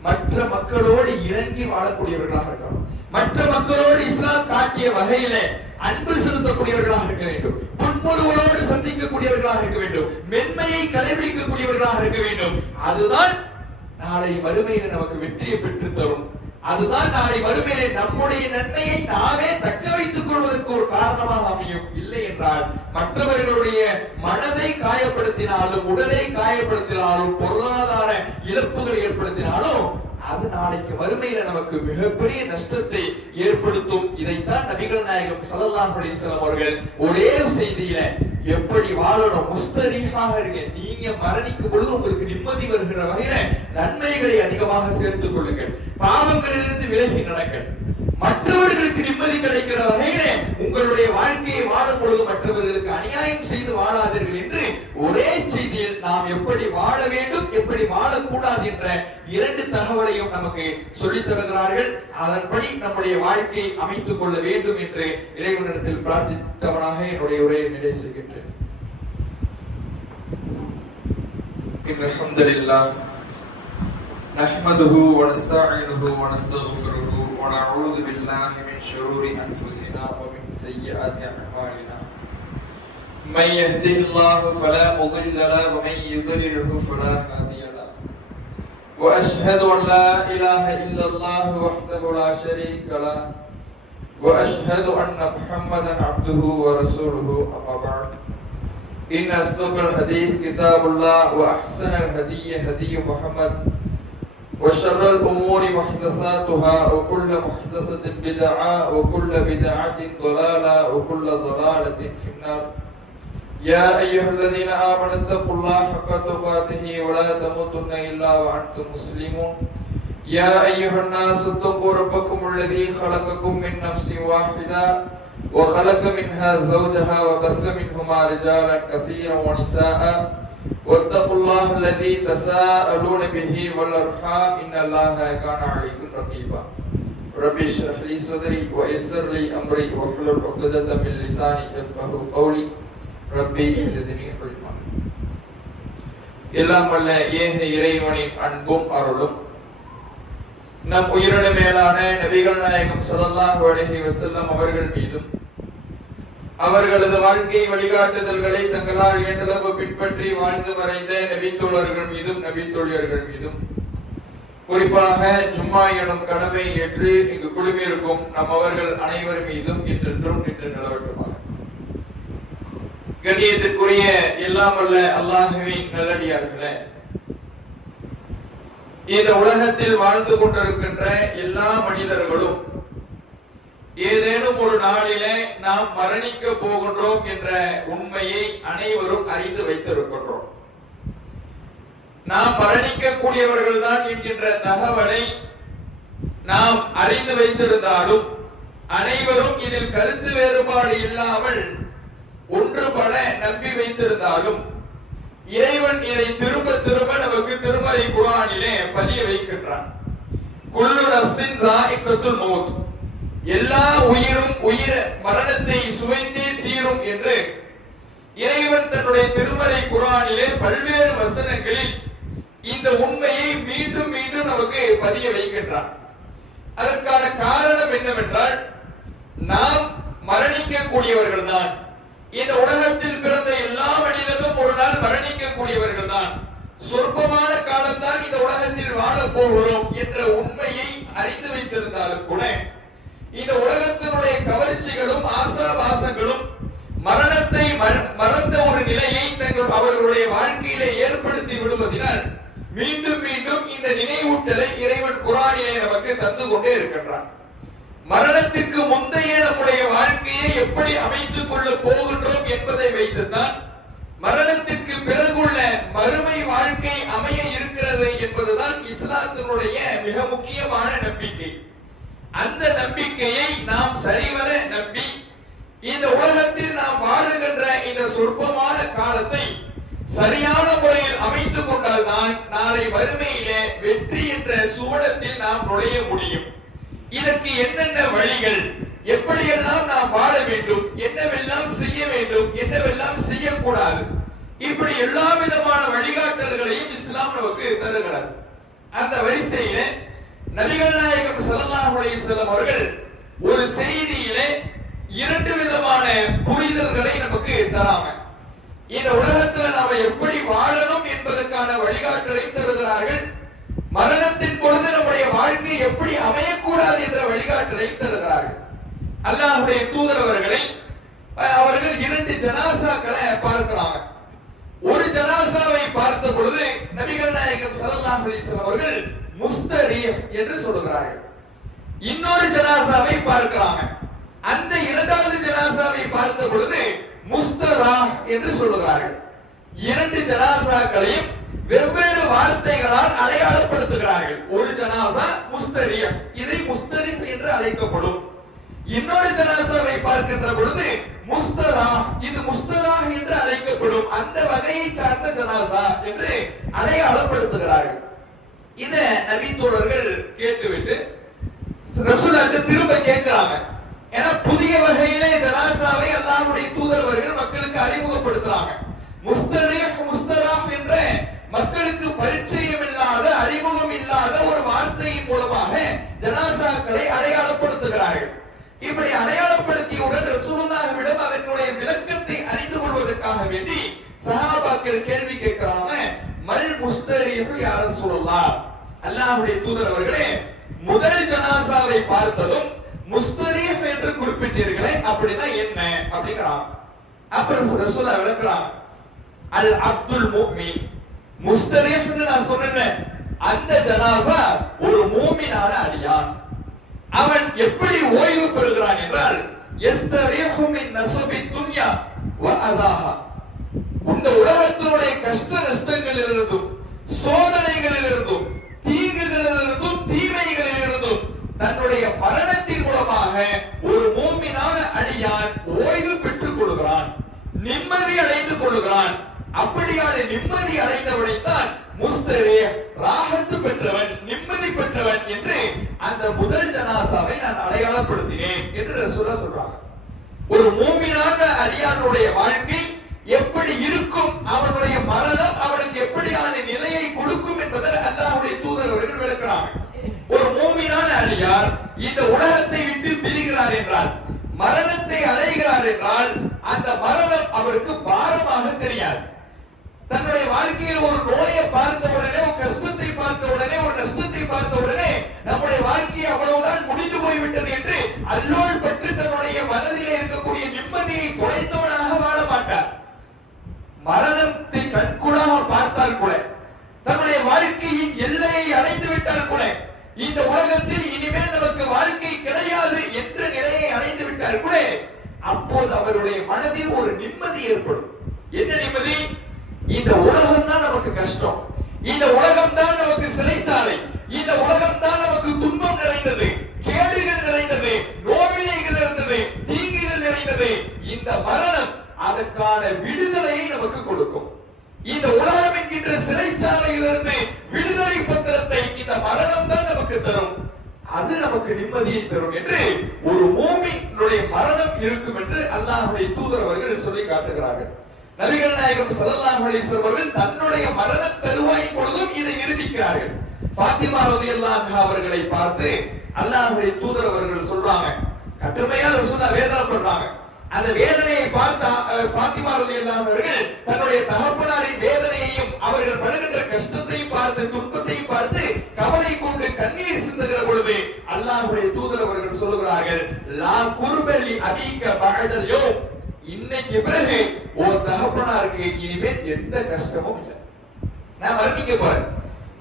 மற்ற மக்களோடு இணங்கி வாழக்கூடியவர்களாக இருக்கணும். மற்ற மக்களோடு இஸ்லாம் காட்டிய வகையில அன்பு செலுத்தக்கூடியவர்களாக இருக்க வேண்டும். புன்முறுவலோடு சந்திக்கக்கூடியவர்களாக இருக்க வேண்டும். மென்மையை கடைபிடிக்கக்கூடியவர்களாக இருக்க வேண்டும். அதுதான் நாளை மறுமையில நமக்கு வெற்றியை பெற்று தரும். அதுதான் நாளை மறுமையிலே நம்முடைய நன்மையை நாமே தக்க வைத்துக் கொள்வதற்கு ஒரு காரணமாக அமையும். இல்லை என்றால் மற்றவர்களுடைய மனதை காயப்படுத்தினாலும், உடலை காயப்படுத்தினாலும், பொருளாதார இழப்புகளை ஏற்படுத்தினாலும் அது நாளைக்கு மறுமையில நமக்கு மிகப்பெரிய நஷ்டத்தை ஏற்படுத்தும். இதைத்தான் நபிகள் நாயகம் ஸல்லல்லாஹு அலைஹி வஸல்லம் அவர்கள் ஒரே செய்தியில எப்படி வாழணும், முஸ்தரிஹாக இருங்க. நீங்க மரணிக்கும் பொழுது உங்களுக்கு நிம்மதி வருகிற வகையில நன்மைகளை அதிகமாக சேர்த்துக் கொள்ளுங்கள். பாவங்களிலிருந்து விலகி நடங்கள். மற்றவர்களுக்கு நிம்மதி கிடைக்கிற வகையில உங்களுடைய வாழ்க்கையை வாழும் பொழுது மற்றவர்களுக்கு அநியாயம் செய்து வாழாதீர்கள் என்று ஒரே செய்தியில் நாம் எப்படி வாழ வேண்டும், எப்படி வாழக்கூடாது என்ற 2 தகவலையும் நமக்கு சொல்லித் தருகிறார்கள். அதன்படி நம்முடைய வாழ்க்கையை அமைத்துக் கொள்ள வேண்டும் என்று இறைவனிடத்தில் பிரார்த்தித்தவனாக என்னுடைய உரையை நிறைவு செய்கின்றேன். அல்ஹம்துலில்லாஹ் நஹ்மதுஹு வ நஸ்தஈனுஹு வ நஸ்தக்ஃபிருஹு வ நஊது பில்லாஹி மின் ஷுரூரி அன்ஃபுஸினா வ மின் ஸய்யிஆத்தி அஅமாலினா. மன் யஹ்திஹில்லாஹு ஃபலா முضில்ல லஹு வ மன் யுضللஹு ஃபலா ஹாதிய லஹு. வ அஷ்ஹது அன் லா இலாஹ இல்லல்லாஹு வஹ்தஹு லா ஷரீக லஹு வ அஷ்ஹது அன்ன முஹம்மதன் அப்துஹு வ ரசூலுஹு. அம்மா பஅத். إن أصدق الحديث كتاب الله وأحسن الهدي هدي محمد وشر الأمور محدثاتها وكل محدثة بدعة وكل بدعة ضلالة وكل ضلالة في النار. يا أيها الذين آمنوا اتقوا الله حق تقاته ولا تموتن إلا وأنتم مسلمون. يا أيها الناس اتقوا ربكم الذي خلقكم من نفس واحدة وخلق منها زوجها وبث منهما رجالا كثيرا ونساء واتقوا الله الذي تساءلون به والأرحام إن الله كان عليكم رقيبا. رب اشرح لي صدري ويسر لي أمري واحلل عقدة من لساني يفقهوا قولي ربي زدني علما. எல்லாம் வல்ல ஏக இறைவனின் அன்பும் அருளும் நம் உயிரின மேலான நபிகள் நாயகம் ஸல்லல்லாஹு அலைஹி வஸல்லம் அவர்கள் மீதும் அவர்களது வாழ்க்கை வழிகாட்டுதல்களை தங்களால் இயன்றளவு பின்பற்றி வாழ்ந்து மறைந்த நபித்தோழர்கள் மீதும் நபித்தோழியர்கள் மீதும் குறிப்பாக ஜும்மா எனும் கடமை ஏற்று இங்கு குழுமியிருக்கும் நம் அவர்கள் அனைவர் மீதும் என்றென்றும் நின்று நிலவட்டுமாக. கண்ணியத்திற்குரிய எல்லாம் வல்ல அல்லாஹ்வின் நல்லடியார்களே, இந்த உலகத்தில் வாழ்ந்து கொண்டிருக்கின்ற எல்லா மனிதர்களும் ஏதேனும் ஒரு நாளிலே நாம் மரணிக்க போகின்றோம் என்ற உண்மையை அனைவரும் அறிந்து வைத்திருக்கின்றோம். நாம் மரணிக்க கூடியவர்கள் தான் என்கின்ற தகவலை நாம் அறிந்து வைத்திருந்தாலும் அனைவரும் இதில் கருத்து வேறுபாடு இல்லாமல் ஒன்றுபட நம்பி வைத்திருந்தாலும் இறைவன் இதை திரும்ப திரும்ப நமக்கு திருமறை குர்ஆனிலே பதிய வைக்கின்றான். குல்லு நஃப்ஸின் ஸாயிகத்துல் மௌத், எல்லா உயிரும் மரணத்தை சுவைத்தே தீரும் என்று இறைவன் தன்னுடைய திருமறை குர்ஆனிலே பல்வேறு வசனங்களில் இந்த உண்மையை மீண்டும் மீண்டும் நமக்கு பதிய வைக்கின்றான். அதற்கான காரணம் என்னவென்றால், நாம் மரணிக்க கூடியவர்கள் தான். இந்த உலகத்தில் பிறந்த எல்லா மனிதனும் ஒரு நாள் மரணிக்க கூடியவர்கள் தான். சொற்பமான காலம்தான் இந்த உலகத்தில் வாழ போகிறோம் என்ற உண்மையை அறிந்து வைத்திருந்தாலும் கூட இந்த உலகத்தினுடைய கவர்ச்சிகளும் ஆசாபாசங்களும் மரணத்தை மறந்த ஒரு நிலையை அவர்களுடைய வாழ்க்கையிலே ஏற்படுத்தி விடுவதனால் மீண்டும் மீண்டும் இந்த நினைவூட்டலை இறைவன் குர்ஆனிலே நமக்கு தந்து கொண்டே இருக்கின்றான். மரணத்திற்கு முந்தைய நம்முடைய வாழ்க்கையை எப்படி அமைத்துக் கொள்ள போகின்றோம் என்பதை வைத்துத்தான் மரணத்திற்கு பிறகுள்ள மறுமை வாழ்க்கை அமைய இருக்கிறது என்பதுதான் இஸ்லாத்தினுடைய மிக முக்கியமான நம்பிக்கை. அந்த நம்பிக்கையை நாம் சரிவர நம்பி இந்த உலகத்தில் நாம் வாழுகின்ற இந்த சொற்பமான காலத்தை சரியான முறையில் அமைத்துக் கொண்டால் தான் நாளை மறுமையிலே வெற்றி என்ற சுவடத்தில் நாம் நுழைய முடியும். இதற்கு என்னென்ன வழிகள், எப்படியெல்லாம் நாம் வாழ வேண்டும், என்னவெல்லாம் செய்ய வேண்டும், என்னவெல்லாம் செய்யக்கூடாது, இப்படி எல்லா விதமான வழிகாட்டல்களையும் இஸ்லாம் நமக்கு தருகிறது. அந்த வரிசையில நபிகள் நாயகம் ஸல்லல்லாஹு அலைஹி வஸல்லம் அவர்கள் ஒரு செய்தியிலே 2 விதமான புரிதல்களை நமக்கு தராங்க. இந்த உலகத்துல நாம எப்படி வாழணும் என்பதற்கான வழிகாட்டலை தருகிறார்கள். மரணத்தின் பொழுது நம்முடைய வாழ்க்கை எப்படி அமையக்கூடாது என்ற வழிகாட்டலை தருகிறார்கள். அல்லாஹ்வுடைய தூதர் அவர்கள் 2 ஜனாசாக்களை பார்க்கிறாங்க. ஒரு ஜனாசாவை பார்த்த பொழுது நபிகள் நாயகம் ஸல்லல்லாஹு அலைஹி வஸல்லம் அவர்கள் முஸ்தரீஹ் என்று சொல்கிறார்கள். இன்னொரு ஜனாசாவை பார்க்கிறாங்க. அந்த 2வது ஜனாசாவை பார்த்த பொழுது முஸ்தரீஹ் முஸ்தரா என்று சொல்லுகிறார்கள். இரண்டு ஜனாசாக்களையும் வெவ்வேறு வார்த்தைகளால் அடையாளப்படுத்துகிறார்கள். ஒரு ஜனாசா முஸ்தரியா, இதை முஸ்தரிப் என்று அழைக்கப்படும். இன்னொரு ஜனாசாவை பார்க்கின்ற பொழுது முஸ்தரா, இது முஸ்தரா என்று அழைக்கப்படும். அந்த வகையை சார்ந்த ஜனாசா என்று அடையாளப்படுத்துகிறார்கள். இத நபி தோழர்கள் கேட்டுவிட்டு ரசூலுல்லாஹ்ட்ட திரும்ப கேட்கிறாங்க. ஏன்னா புதிய வகையிலே ஜனாசாவை அல்லாஹ்வுடைய தூதர்கள் மக்களுக்கு அறிமுகப்படுத்துறாங்க. முஸ்தரிஹ் முஸ்தராஹ் என்ற மக்களுக்கு பரிச்சயம் இல்லாத, அறிமுகம் இல்லாத ஒரு வார்த்தையின் மூலமாக ஜனாசாக்களை அடையாளப்படுத்துகிறார்கள். இப்படி அடையாளப்படுத்தியவுடன் ரசூலுல்லாஹ்விடம் அதனுடைய விளக்கத்தை அறிந்து கொள்வதற்காக வேண்டி சஹாபாக்கள் கேள்வி கேட்கிறாங்க. மல் முஸ்தரிஹ் யா ரசூலுல்லாஹ், அல்லாஹ்வுடைய தூதர் அவர்களே, முதல் ஜனாசாவை பார்த்ததும் முஸ்தரிஹ் என்று குறிப்பிட்டீர்களே, அப்படின்னா என்ன அப்படிங்கறாங்க. அப்ப ரசூலுல்லாஹ் விளக்குறாங்க. அல் அப்துல் முஃமின், முஸ்தரிஹ்னு நான் சொன்னேன், அந்த ஜனாசா ஒரு மூமினான அடியான். அவன் எப்படி ஓய்வு பெறுகிறான் என்றால் யஸ்தரிஹு மின் நஸபி துன்யா வ அதாஹா, இந்த உலகத்தினுடைய கஷ்ட நஷ்டங்களிலிருந்தும் சோதனைகளிலிருந்தும் தீங்குகளிலிருந்தும் தீமைகளிலிருந்தும் தன்னுடைய மரணத்தின் மூலமாக ஒரு மூமினான அடியான் ஓய்வு பெற்றுக் கொள்கிறான், நிம்மதி அடைந்து கொள்கிறான். அப்படியான நிம்மதி அடைந்தவனை தான் முஸ்தரிஹ், ராஹத்து பெற்றவன், நிம்மதி பெற்றவன் என்று அந்த முதல் ஜனாசாவை நான் அடையாளப்படுத்தினேன் என்று ரசூலுல்லாஹ் சொல்றாங்க. ஒரு மூமினான அடியானுடைய வாழ்க்கை எப்படி இருக்கும், அவனுடைய மரணம் அவனுக்கு எப்படியான நிலையை கொடுக்கும் என்பதை அல்லாஹ்வுடைய தூதர் அவர்கள் விளக்குறாங்க. ஒரு மூமினான அடியார் இந்த உலகத்தை விட்டு பிரிகிறார் என்றால், மரணத்தை அடைகிறார் என்றால், அந்த மரணம் அவருக்கு பாரமாக தெரியாது. தன்னுடைய வாழ்க்கையில் ஒரு நோயை பார்த்த உடனே, ஒரு கஷ்டத்தை பார்த்த உடனே, ஒரு நஷ்டத்தை பார்த்த உடனே நம்முடைய வாழ்க்கை அவ்வளவுதான் முடிந்து போய்விட்டது என்று அல்லோல் பற்றி தன்னுடைய மனதிலே இருக்கக்கூடிய நிம்மதியை தொலைத்தவனாக வாழ மாட்டார். மரணத்தை கண்கூடாக பார்த்தால் கூட, தன்னுடைய வாழ்க்கையின் எல்லையை அடைந்து விட்டால் கூட, இந்த உலகத்தில் இனிமேல் நமக்கு வாழ்க்கை கிடையாது என்ற நிலையை அடைந்து விட்டால் கூட, அப்போது அவருடைய மனதில் ஒரு நிம்மதி ஏற்படும். என்ன நிம்மதி? இந்த உலகம் தான் நமக்கு கஷ்டம், இந்த உலகம் தான் நமக்கு சிறைச்சாலை, இந்த உலகம் தான் நமக்கு துன்பம் நிறைந்தது, கேடுகள் நிறைந்தது, நோவினைகள் இருந்தது, தீங்குகள் நிறைந்தது. இந்த மரணம் அதற்கான விடுதலையை நமக்கு கொடுக்கும். இந்த உலகம் என்கின்ற சிறைச்சாலையிலிருந்து விடுதலை பத்திரத்தை இந்த மரணம் தான் நமக்கு தரும். அது நமக்கு நிம்மதியை தரும் என்று ஒரு மூமினுடைய மரணம் இருக்கும் என்று அல்லாஹ்வுடைய தூதர் அவர்கள் சொல்லி காட்டுகிறார்கள். நபிகள் நாயகம் ஸல்லல்லாஹு அலைஹி வஸல்லம் அவர்கள் தன்னுடைய மரண தருவாயின் பொழுதும் இதை நிரூபிக்கிறார்கள். ஃபாத்திமா ரலியல்லாஹு அன்ஹா அவர்களை பார்த்து அல்லாஹ்வுடைய தூதர் அவர்கள் சொல்றாங்க, கடுமையா ரசூலுல்லாஹ் வேதனைப்படுறாங்க. அந்த வேதனையை பார்த்த ஃபாத்திமா ரலியல்லாஹு அன்ஹா அவர்கள் தன்னுடைய தகப்பனாரின் வேதனையையும் அவர்கள் படுகின்ற கஷ்டத்தையும் பார்த்து, துன்பத்தையும் பார்த்து கவலை கொண்டு கண்ணீர் சிந்துகிற பொழுது அல்லாஹ்வுடைய தூதர் அவர்கள் சொல்லுகிறார்கள், லா குர்பலி அபீக பஅதல் யௌம், இன்னைக்கு பிறகு ஒரு தகப்பனாருக்கு இனிமேல் எந்த கஷ்டமும் இல்லை. நான் மரணிக்க போறேன்,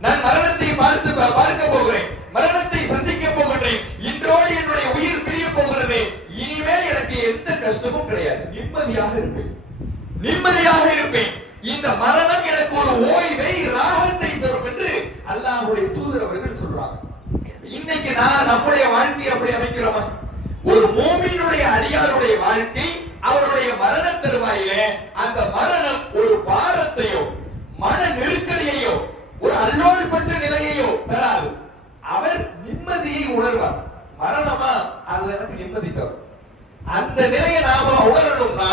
நான் மரணத்தை பார்க்க போகிறேன், மரணத்தை சந்திக்க போகிறேன், இன்றோடு என்னுடைய உயிர் பிரிய போகிறது, இனிமேல் எனக்கு எந்த கஷ்டமும் கிடையாது, நிம்மதியாக இருப்பேன், நிம்மதியாக இருப்பேன். இந்த மரணம் எனக்கு ஒரு ஓய்வை, ராகத்தை தரும் என்று அல்லாஹ்வுடைய தூதர் அவர்கள் சொல்றாங்க. இன்னைக்கு நான் நம்முடைய வாழ்க்கையை அப்படி அமைக்கிறோமா? ஒரு மூமினுடைய அடியாருடைய வாழ்க்கை அவருடைய மரண தருவாயிலே அந்த மரணம் ஒரு பாரத்தையோ மன நெருக்கடியையோ ஒரு அல்லோல்பட்ட நிலையையோ தராது. அவர் நிம்மதியை உணர்வார். மரணமா அது எனக்கு நிம்மதி தரும். அந்த நிலையை நாம உணரணும்னா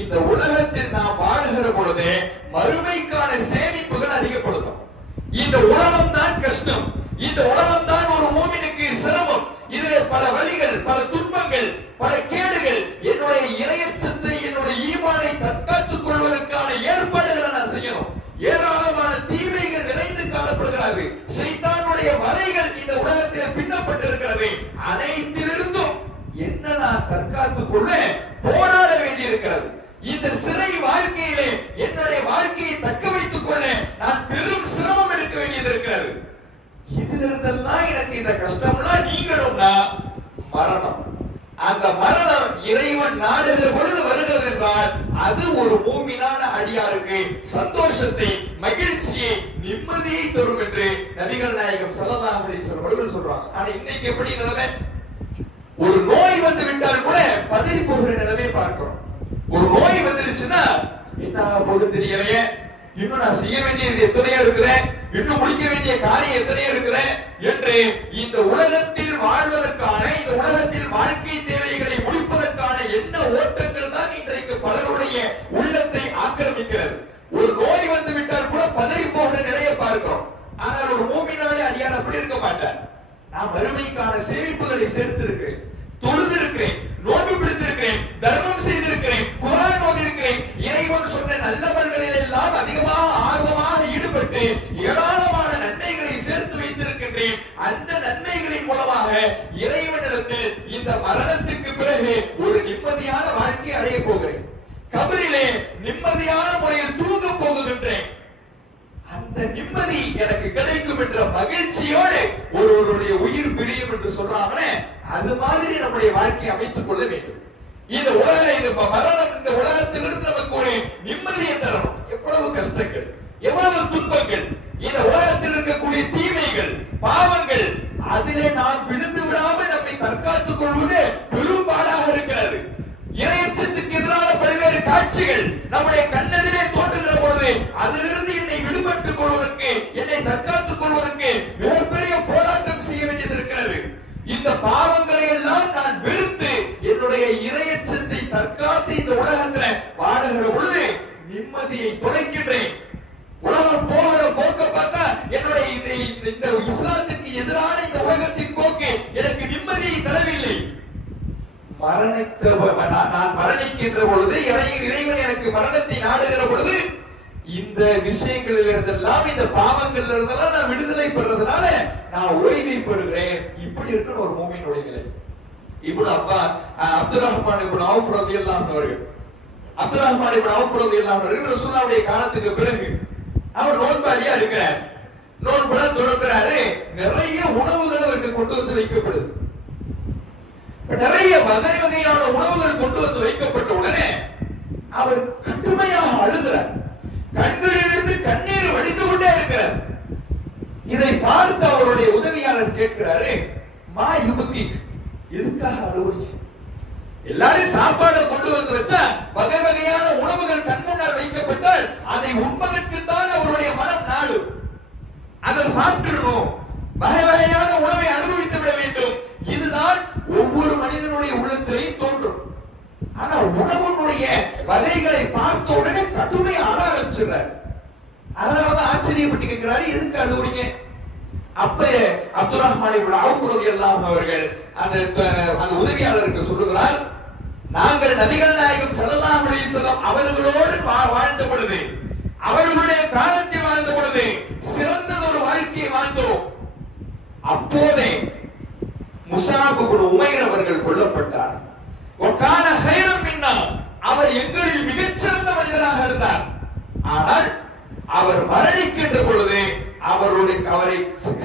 இந்த உலகத்தில் நாம் வாழுகிற பொழுது மறுமைக்கான சேமிப்புகள் அதிகப்படுத்தும். இந்த உலகம் தான் கஷ்டம், இந்த உலகம் தான் ஒரு மூமினுக்கு சிரமம். இதிலே பல வழிகள், பல துன்பங்கள், பல கேடுகள். என்னுடைய இறையச்சத்தை, என்னுடைய ஈமானை தற்காத்துக் கொள்வதற்கான ஏற்பாடுகளை நான் செய்யணும். ஏராளமான தீமைகள் நிறைந்து காணப்படுகிறது. ஷைத்தானுடைய வலைகள் இந்த உலகத்தில் பின்னப்பட்டிருக்கிறது. அனைத்திலிருந்தும் என்ன நான் தற்காத்துக் கொள்ள போராட வேண்டியிருக்கிறது. இந்த சிறை வாழ்க்கையிலே என்னுடைய வாழ்க்கையை தக்க வைத்துக் கொள்ள நான் பெரும் சிரமம் எடுக்க வேண்டியது இருக்கிறது. இதிலிருந்தெல்லாம் எனக்கு இந்த கஷ்டம்லாம் நீங்கணும்னா மரணம், அந்த மரணம் இறைவன் நாடுகிற பொழுது வருகிறது என்றால் அது ஒரு மூமினான அடியாருக்கு சந்தோஷத்தை, மகிழ்ச்சியை, நிம்மதியை தரும் என்று நபிகள் நாயகம் ஸல்லல்லாஹு அலைஹி வஸல்லம் அவர்கள் சொல்றாங்க. ஆனா இன்னைக்கு எப்படி நிலைமை? ஒரு நோய் வந்து விட்டால் கூட பதறி போகிற நிலைமை பார்க்கிறோம். ஒரு நோய் வந்துருச்சுன்னா என்ன போது தெரியலையே, இன்னும் நான் செய்ய வேண்டியது எத்தனையோ இருக்கிறேன், இன்னும் முடிக்க வேண்டிய காரியம் எத்தனையோ இருக்கிறேன் என்று இந்த உலகத்தில் வாழ்வதற்கான, இந்த உலகத்தில் வாழ்க்கை தேவைகளை முடிப்பதற்கான என்ன ஓட்டங்கள் தான் இன்றைக்கு பலருடைய உள்ளத்தை ஆக்கிரமிக்கிறது. ஒரு நோய் வந்து விட்டால் கூட பதறி போகிற நிலையை பார்க்கிறோம். ஆனால் ஒரு மூமினான அடியார் அப்படி இருக்க மாட்டார். நான் வறுமைக்கான சேமிப்புகளை சேர்த்திருக்கிறேன், தொழுது இருக்கிறேன், நோன்பு பிடித்திருக்கிறேன், தர்மம் செய்திருக்கிறேன், குர்ஆன் ஓதி இருக்கிறேன், இறைவன் சொன்ன நல்லவர்களில் எல்லாம் அதிகமாக ஆர்வமாக ஈடுபட்டு ஏராளமான நன்மைகளை சேர்த்து வைத்திருக்கின்றேன். அந்த நன்மைகளின் மூலமாக இறைவனிடத்தில் இந்த மரணத்துக்கு பிறகு ஒரு நிம்மதியான வாழ்க்கை அடைய போகிறேன், கபரிலே நிம்மதியான முறையில் தூங்க போகின்றேன், அந்த நிம்மதி எனக்கு கிடைக்கும் என்ற மகிழ்ச்சியோடு ஒருவருடைய உயிர் பிரியும் என்று சொல்றாங்களே, அது மாதிரி நம்முடைய வாழ்க்கையை அமைத்துக் கொள்ள வேண்டும். இந்த மரணம் இந்த உலகத்திலிருந்து நமக்கு ஒரு நிம்மதியை தரணும். எவ்வளவு கஷ்டங்கள், எவ்வளவு துன்பங்கள், இந்த உலகத்தில் இருக்கக்கூடிய தீமைகள், பாவங்கள், அதிலே நாம் விழுந்து விடாமல் நம்மை தற்காத்துக் கொள்வது பெரும்பாடாக இருக்கிறது. இறையச்சத்துக்கு எதிரான பல்வேறு காட்சிகள் நம்முடைய கண்ணெதிரே தோன்றுகிற பொழுது அதிலிருந்து என்னை விடுபட்டுக் கொள்வதற்கு, என்னை தற்காத்துக் கொள்வதற்கு மிகப்பெரிய போராட்டம் செய்ய வேண்டியது இருக்கிறது. இந்த பாவங்களை எல்லாம் நான் வெறுத்து என்னுடைய இறையச்சத்தை தற்காத்து இந்த உலகத்தில் வாழுகிற பொழுது நிம்மதியை தொலைக்கின்றேன். உலகம் போகிற போக்க பார்த்தா என்னுடைய இந்த இஸ்லாத்துக்கு எதிரான இந்த உலகத்தின் போக்கு எனக்கு நிம்மதியை தரவில்லை. நான் மரணிக்கின்ற பொழுது, இறைவன் எனக்கு மரணத்தை நாடுகிற பொழுது இந்த விஷயங்களில் இருந்தெல்லாம், இந்த பாவங்கள்ல இருந்தெல்லாம் நான் விடுதலை பெறதுனால நான் ஓய்வை பெறுகிறேன். இப்படி இருக்கிற ஒரு மூமினுடைய நிலை. இப்னு அப்துர் ரஹ்மான் இப்னு அவுஃப் ரலியல்லாஹு அன்ஹு அவர்கள், அப்துர் ரஹ்மான் இப்னு அவுஃப் ரலியல்லாஹு அன்ஹு அவர்கள் ரசூலுல்லாஹ்வுடைய காலத்துக்கு பிறகு அவர் நோன்பாளியா இருக்கிறார். நோன்புலாம் தொடங்குறாரு. நிறைய உணவுகள் அவருக்கு கொண்டு வந்து வைக்கப்படுது. நிறைய வகை வகையான உணவுகள் கொண்டு வந்து வைக்கப்பட்ட உடனே அவர் கடுமையாக அழுகிறார். கண்களிலிருந்து கண்ணீர் வடிந்து கொண்டே இருக்கிறார். இதை பார்த்து அவருடைய உதவியாளர் கேட்கிறாரு, மா யுபுகிக், எதுக்காக அழுவுறீங்க? எல்லாரும் சாப்பாடு கொண்டு வந்து வச்சா, வகை வகையான உணவுகள் கண் முன்னால் வைக்கப்பட்டால் அதை உண்பதற்கு தான் அவருடைய மனம் நாடு. அதை சாப்பிட்டுடணும், வகை வகையான உணவை அனுபவித்து விட வேண்டும். இதுதான் ஒவ்வொரு மனிதனுடைய உள்ளத்திலேயும் தோன்றும். ஆனா உணவுடைய வகைகளை பார்த்த உடனே கடுமையா அழ ஆரம்பிச்சுறாரு. அதனாலதான் ஆச்சரியப்பட்டு கேட்கிறாரு, எதுக்கு அழுவுறீங்க? அப்ப அப்துர் ரஹ்மான் இப்னு அவுஃப் ரலியல்லாஹு அன்ஹு அவர்கள் அந்த உதவியாளருக்கு சொல்லுகிறார், நாங்கள் நபிகள் நாயகம் ஸல்லல்லாஹு அலைஹி வஸல்லம் அவர்களோடு வாழ்ந்த பொழுது, அவர்களுடைய காலத்தில் வாழ்ந்த பொழுது சிறந்த ஒரு வாழ்க்கையை வாழ்ந்தோம். அப்போதே முஸாப் இப்னு உமைர் அவர்கள் கொல்லப்பட்டார். வகான கைரம் மின்னா, அவர் எங்களில் மிகச்சிறந்த மனிதராக இருந்தார். ஆனால் அவர் மரணிக்கின்ற பொழுது அவரை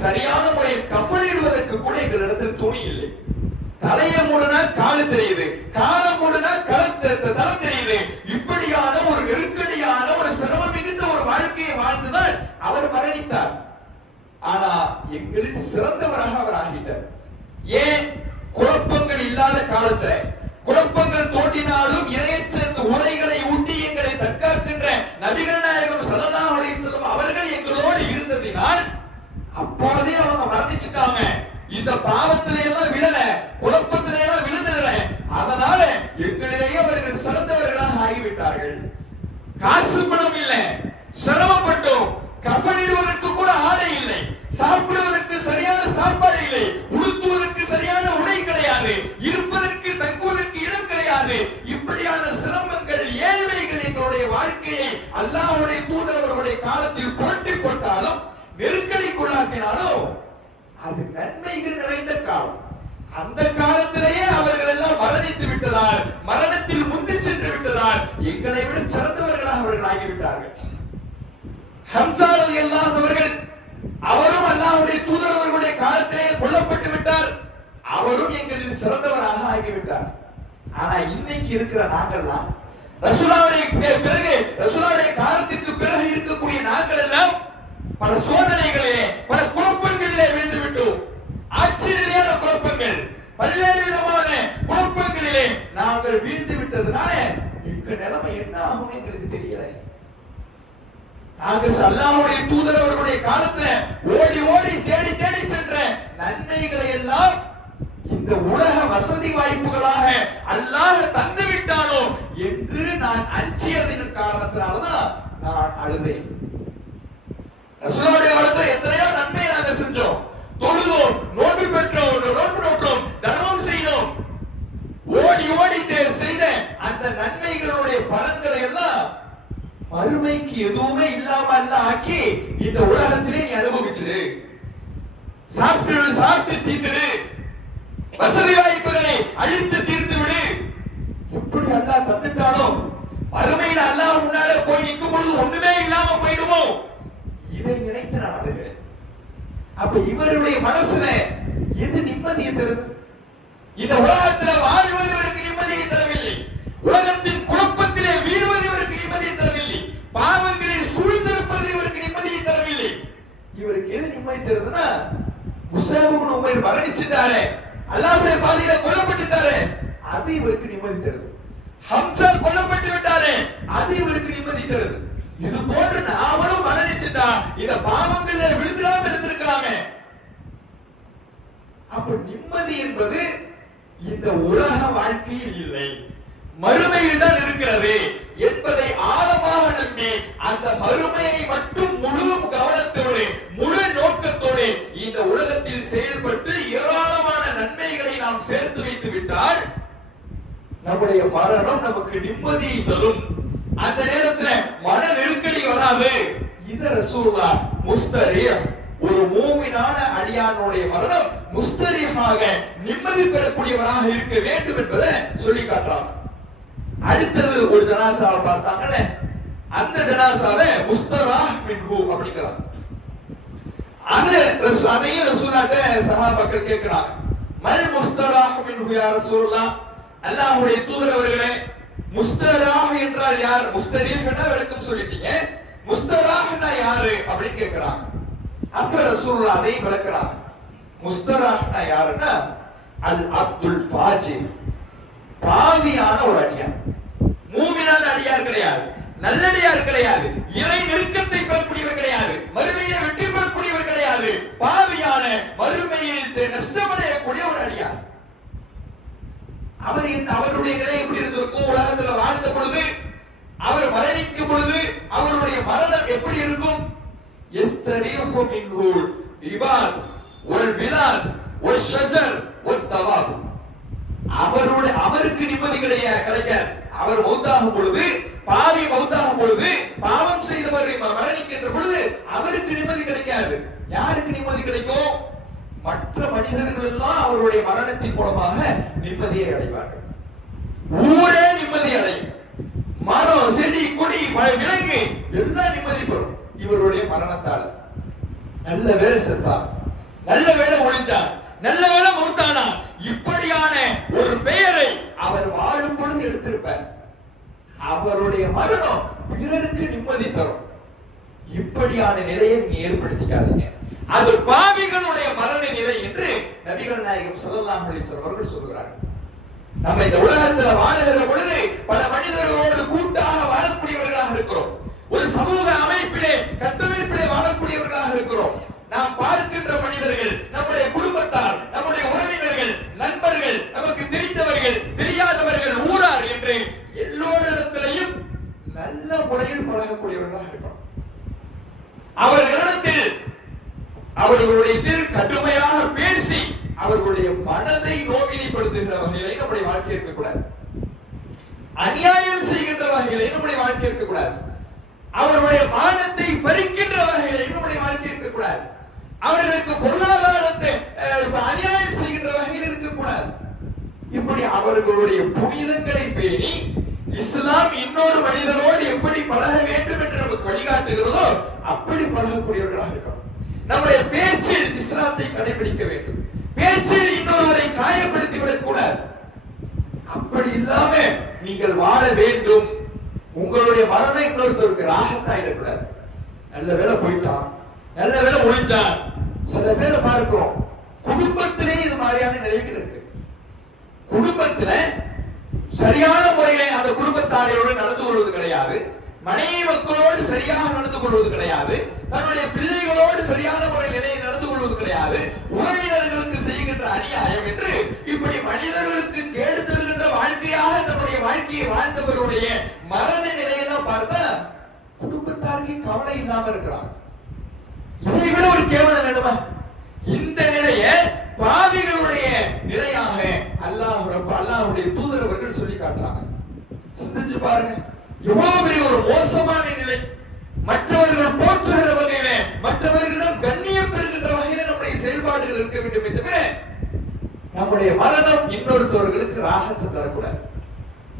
சரியான முறையில் கஃனிடுவதற்கு கூட எங்களிடத்தில் துணி இல்லை. தலையை மூடுனா காலு தெரியுது, காலை மூடுனா தலை தெரியுது. இப்படியான ஒரு நெருக்கடியான ஒரு சிரமம் மிகுந்த ஒரு வாழ்க்கையை வாழ்ந்துதான் அவர் மரணித்தார். ஆனா எங்களில் சிறந்தவராக அவர் ஆகிட்டார். ஏன்? குழப்பங்கள் இல்லாத காலத்துல, குழப்பங்கள் தோன்றினாலும் இறையச்சத்து உரைகளை ஊட்டி எங்களை தற்காக்கின்ற நபிகள் நாயகம் ஸல்லல்லாஹு அலைஹி வஸல்லம் அவர்கள் எங்களோடு இருந்ததினால் அப்போதே அவங்க மரணிச்சுட்டாங்க. இந்த பாவத்திலே எல்லாம் விழல, குழப்பத்திலே எல்லாம் விழுந்ததில்ல. அதனால எங்களிலேயே அவர்கள் சிறந்தவர்களாக ஆகிவிட்டார்கள். காசு பணம் இல்லை, சிரமப்பட்டோம், கஃனிடுவதற்கு கூட ஆடை இல்லை, சாப்பிடுவதற்கு சரியான சாப்பாடு இல்லை, உடுத்துவதற்கு சரியான உடை கிடையாது, இருப்பதற்கு தங்குவதற்கு இடம் கிடையாது. இப்படியான சிரமங்கள், ஏழ்மைகள் எங்களுடைய வாழ்க்கையை அல்லாஹ்வுடைய தூதர் அவர்களுடைய காலத்தில் புரட்டி போட்டாலும், நெருக்கடிக்குள்ளாக்கினாலும் அது நன்மைகள் நிறைந்த காலம். அந்த காலத்திலேயே அவர்கள் எல்லாம் மரணித்து விட்டதால், மரணத்தில் முந்தி சென்று விட்டதால் எங்களை விட சிறந்தவர்களாக அவர்கள் ஆகிவிட்டார்கள். ஹம்சா ரலியல்லாஹு அன்ஹு அவர்கள், அவரும் அல்லாஹ்வுடைய தூதர் அவர்களுடைய காலத்திலேயே கொல்லப்பட்டு விட்டார். அவரும் எங்களில் உலகத்தில் சிறந்தவராக ஆகிவிட்டார். ஆனா இன்னைக்கு இருக்கிற நாங்கள்லாம் ரசூலுல்லாஹ்வுடைய பிறகு ரசூலுல்லாஹ்வுடைய காலத்துக்கு பிறகு இருக்கக்கூடிய நாங்கள் எல்லாம் பல சோதனைகளே பல குழப்பங்களிலே விழுந்து விட்டோம். ஆச்சரியமான குழப்பங்கள், பல்வேறு விதமான குழப்பங்களிலே நாங்கள் வீழ்ந்து விட்டதுனால எங்க நிலைமை என்ன ஆகும் எங்களுக்கு தெரியல. நாங்கள் அல்லாஹ்வுடைய தூதர் அவர்களுடைய காலத்துல ஓடி ஓடி தேடி தேடி சென்ற நன்மைகளை எல்லாம் இந்த உலக வசதி வாய்ப்புகளாக அல்லாஹ் தந்து விட்டானோ என்று நான் அஞ்சியதின் காரணத்தினாலதான் நான் அழுதேன். ரசூலுல்லாஹ்வுடைய காலத்துல எத்தனையோ நன்மை நாங்கள் செஞ்சோம், தொழுதோம், நோன்பு பெற்றோம், நோன்பு நோற்றோம், தர்மம் செய்தோம். ஓடி ஓடி செய்த அந்த நன்மைகளுடைய பலன்களை எல்லாம் மறுமைக்கு எதுவுமே இல்லாம எல்லாம் ஆக்கி இந்த உலகத்திலே நீ அனுபவிச்சிடு, சாப்பிட்டு தீர்த்துடு, வசதி வாய்ப்புகளை அழித்து தீர்த்து விடு. எப்படி அல்லாஹ் தந்துட்டானோ மறுமையில் அல்லாஹ் முன்னால போய் நிற்கும் பொழுது ஒண்ணுமே இல்லாம போயிடுமோ, இதை நினைத்து நான் அழுகிறேன். அப்ப இவருடைய மனசுல எது நிம்மதியை தருது? இந்த உலகத்தில் வாழ்வது இவருக்கு நிம்மதியை தரவில்லை, உலகத்தின் குழப்பத்திலே வீழ்வது இவருக்கு நிம்மதியை தரவில்லை, பாவங்களில் சூழ்ந்திருப்பது இவருக்கு நிம்மதியை தரவில்லை. இவருக்கு எது நிம்மதி தருதுன்னா, முஸஅப் இப்னு உமைர் மரணிச்சிட்டாரே, அல்லாஹ்வுடைய பாதையில கொல்லப்பட்டுட்டாரே, அது இவருக்கு நிம்மதி தருது. ஹம்சா கொல்லப்பட்டு விட்டாரே, அது இவருக்கு நிம்மதி தருது. இது போன்று நாமளும் மரணிச்சுட்டா இந்த பாவங்கள்ல விழுந்துடாம இருந்திருக்கலாமே. அப்ப நிம்மதி என்பது இந்த உலக வாழ்க்கையில் இல்லை, மறுமையில் தான் இருக்கிறது என்பதை ஆழமாக நம்பி அந்த மறுமையை மட்டும் முழு கவனத்தோடு முழு நோக்கத்தோடு இந்த உலகத்தில் செயல்பட்டு ஏராளமான நன்மைகளை நாம் சேர்த்து வைத்து விட்டால் நம்முடைய மரணம் நமக்கு நிம்மதியை தரும். அந்த நேரத்தில் மன நெருக்கடி வராது. இத ரசூலுல்லாஹ் முஸ்தரீஹ், ஒரு மூமினான அடியானுடைய மரணம் முஸ்தரீஹாக நிம்மதி பெறக்கூடியவராக இருக்க வேண்டும் என்பதை சொல்லி காட்டுறாங்க. அடுத்தது ஒரு ஜனாசாவை பார்த்தாங்கல்ல, அந்த ஜனாசாவை முஸ்தராஹ் மின்ஹு அப்படிங்கிறாங்க. அதையும் ரசூலுல்லாஹ்ட்ட சஹாபாக்கள் கேட்கிறாங்க, மல் முஸ்தராஹ் மின்ஹு யா ரசூலுல்லாஹ், அல்லாஹ்வுடைய தூதர் அவர்களே, முஸ்தராஹ் என்றால் யார்? முஸ்தரீஹ்னா விளக்கம் சொல்லிட்டீங்க, முஸ்தராஹ்னா யாரு அப்படின்னு கேட்கிறாங்க. அப்ப ரசூலுல்லாஹ் அதை விளக்குறாங்க. முஸ்தராஹ்னா யாருன்னா அல் அப்துல் ஃபாஜிர், பாவியான ஒரு அடியார், மூமினான அடியார் கிடையாது, நல்லடியார் கிடையாது, இறை நெருக்கத்தை பெறக்கூடியவர் கிடையாது, மறுமையை வெற்றி பெறக்கூடியவர் கிடையாது, பாவியான மறுமையில் நஷ்டமடையக்கூடிய ஒரு அடியார். அவருடைய நிலை எப்படி இருந்திருக்கும்? உலகத்தில் வாழ்ந்த பொழுது, அவர் மரணிக்கும் பொழுது அவருடைய மரணம் எப்படி இருக்கும்? யஸ்தரீஹு மின்ஹுல் இபாத் வல் பிலாத் வல் ஷஜர் வத் தவாப். அவருக்கு நிம்மதி கிடைக்காது. அவர் மௌத்தாகும் பொழுது, பாவி மௌத்தாகும் பொழுது, பாவம் செய்தவர் மரணிக்கின்ற பொழுது அவருக்கு நிம்மதி கிடைக்காது. யாருக்கு நிம்மதி கிடைக்கும்? மற்ற மனிதர்கள் எல்லாம் அவருடைய மரணத்தின் மூலமாக நிம்மதியை அடைவார்கள். ஊரே நிம்மதி அடையும், மரம் செடி கொடி விலங்கு எல்லாம் நிம்மதி பெறும் இவருடைய மரணத்தால். நல்ல வேலை செத்தார், நல்ல வேலை ஒழிஞ்சார், நல்ல வேலை மௌத்தானா, இப்படியான ஒரு பெயரை அவர் வாழும் பொழுது எடுத்திருப்பார். அவருடைய மரணம் பிறருக்கு நிம்மதி தரும். இப்படியான நிலையை நீங்க ஏற்படுத்திக்காதீங்க, அது பாவிகளுடைய மரண நிலை என்று நபிகள் நாயகம் ஸல்லல்லாஹு அலைஹி வஸல்லம் அவர்கள் சொல்கிறார்கள். நம்ம இந்த உலகத்தில் வாழுகிற பொழுது பல மனிதர்களோடு கூட்டாக வாழக்கூடியவர்களாக இருக்கிறோம், ஒரு சமூக அமைப்பிலே கட்டமைப்பிலே வாழக்கூடியவர்களாக இருக்கிறோம். நாம் பார்க்கின்ற மனிதர்கள் நம்முடைய குடும்பத்தார், நம்முடைய உறவினர்கள், நண்பர்கள், நமக்கு தெரிந்தவர்கள், தெரியாதவர்கள், ஊரார் என்று எல்லோரிடத்திலையும் நல்ல முறையில் பழகக்கூடியவர்களாக இருக்கிறோம். அவர்களுடைய கடுமையாக பேசி அவர்களுடைய மனதை நோவினைப்படுத்துகிற வகையிலே நம்முடைய வாழ்க்கை இருக்கக்கூடாது, அநியாயம் செய்கின்ற வகையிலே நம்முடைய வாழ்க்கை இருக்கக்கூடாது, அவர்களுடைய மானத்தை பறிக்கின்ற வகையிலே நம்முடைய வாழ்க்கை இருக்கக்கூடாது, அவர்களுக்கு பொருளாதாரத்தை அநியாயம் செய்கின்ற வகையில் இருக்கக்கூடாது. இப்படி அவர்களுடைய புனிதங்களை பேணி இஸ்லாம் இன்னொரு மனிதனோடு எப்படி பழக வேண்டும் என்று நமக்கு வழிகாட்டுகிறதோ அப்படி பழகக்கூடியவர்களாக இருக்கணும். நம்முடைய பேச்சில் இஸ்லாத்தை கடைபிடிக்க வேண்டும், பேச்சில் இன்னொருவரை காயப்படுத்தி விடக் கூடாது. அப்படி இல்லாம நீங்கள் வாழ வேண்டும். உங்களுடைய மரணம் இன்னொருத்தருக்கு ராகத்தாயிடக்கூடாது. நல்ல வேலை போயிட்டான், நல்ல வேலை ஒழிஞ்சான். சில பேரை பார்க்கிறோம், குடும்பத்திலே இது மாதிரியான நிலைகள் இருக்கு. குடும்பத்துல சரியான முறையிலே அந்த குடும்பத்தாரையோடு நடந்து கொள்வது கிடையாது, மனைவி மக்களோடு சரியாக நடந்து கொள்வது கிடையாது, தன்னுடைய பிள்ளைகளோடு சரியான முறையிலே நடந்து கொள்வது கிடையாது, உறவினர்களுக்கு செய்கின்ற அநியாயம் என்று இப்படி மனிதர்களுக்கு கேடு தருகின்ற வாழ்க்கையாக தன்னுடைய வாழ்க்கையை வாழ்ந்தவருடைய மரண நிலையெல்லாம் பார்த்தா குடும்பத்தாருக்கு கவலை இல்லாம இருக்கிறாங்க. இதை விட ஒரு கேவலம் வேணுமா? இந்த நிலையை பாவிகளுடைய நிலையாக அல்லாஹ்வுடைய தூதர் அவர்கள் சொல்லி காட்டுறாங்க. சிந்திச்சு பாருங்க, எவ்வளவு பெரிய ஒரு மோசமான நிலை. மற்றவர்கள் போற்றுகிற வகையில, மற்றவர்களிடம் கண்ணியம் பெறுகின்ற வகையில நம்முடைய செயல்பாடுகள் இருக்க வேண்டும். தவிர நம்முடைய மரணம் இன்னொருத்தவர்களுக்கு ராகத்தை தரக்கூடாது.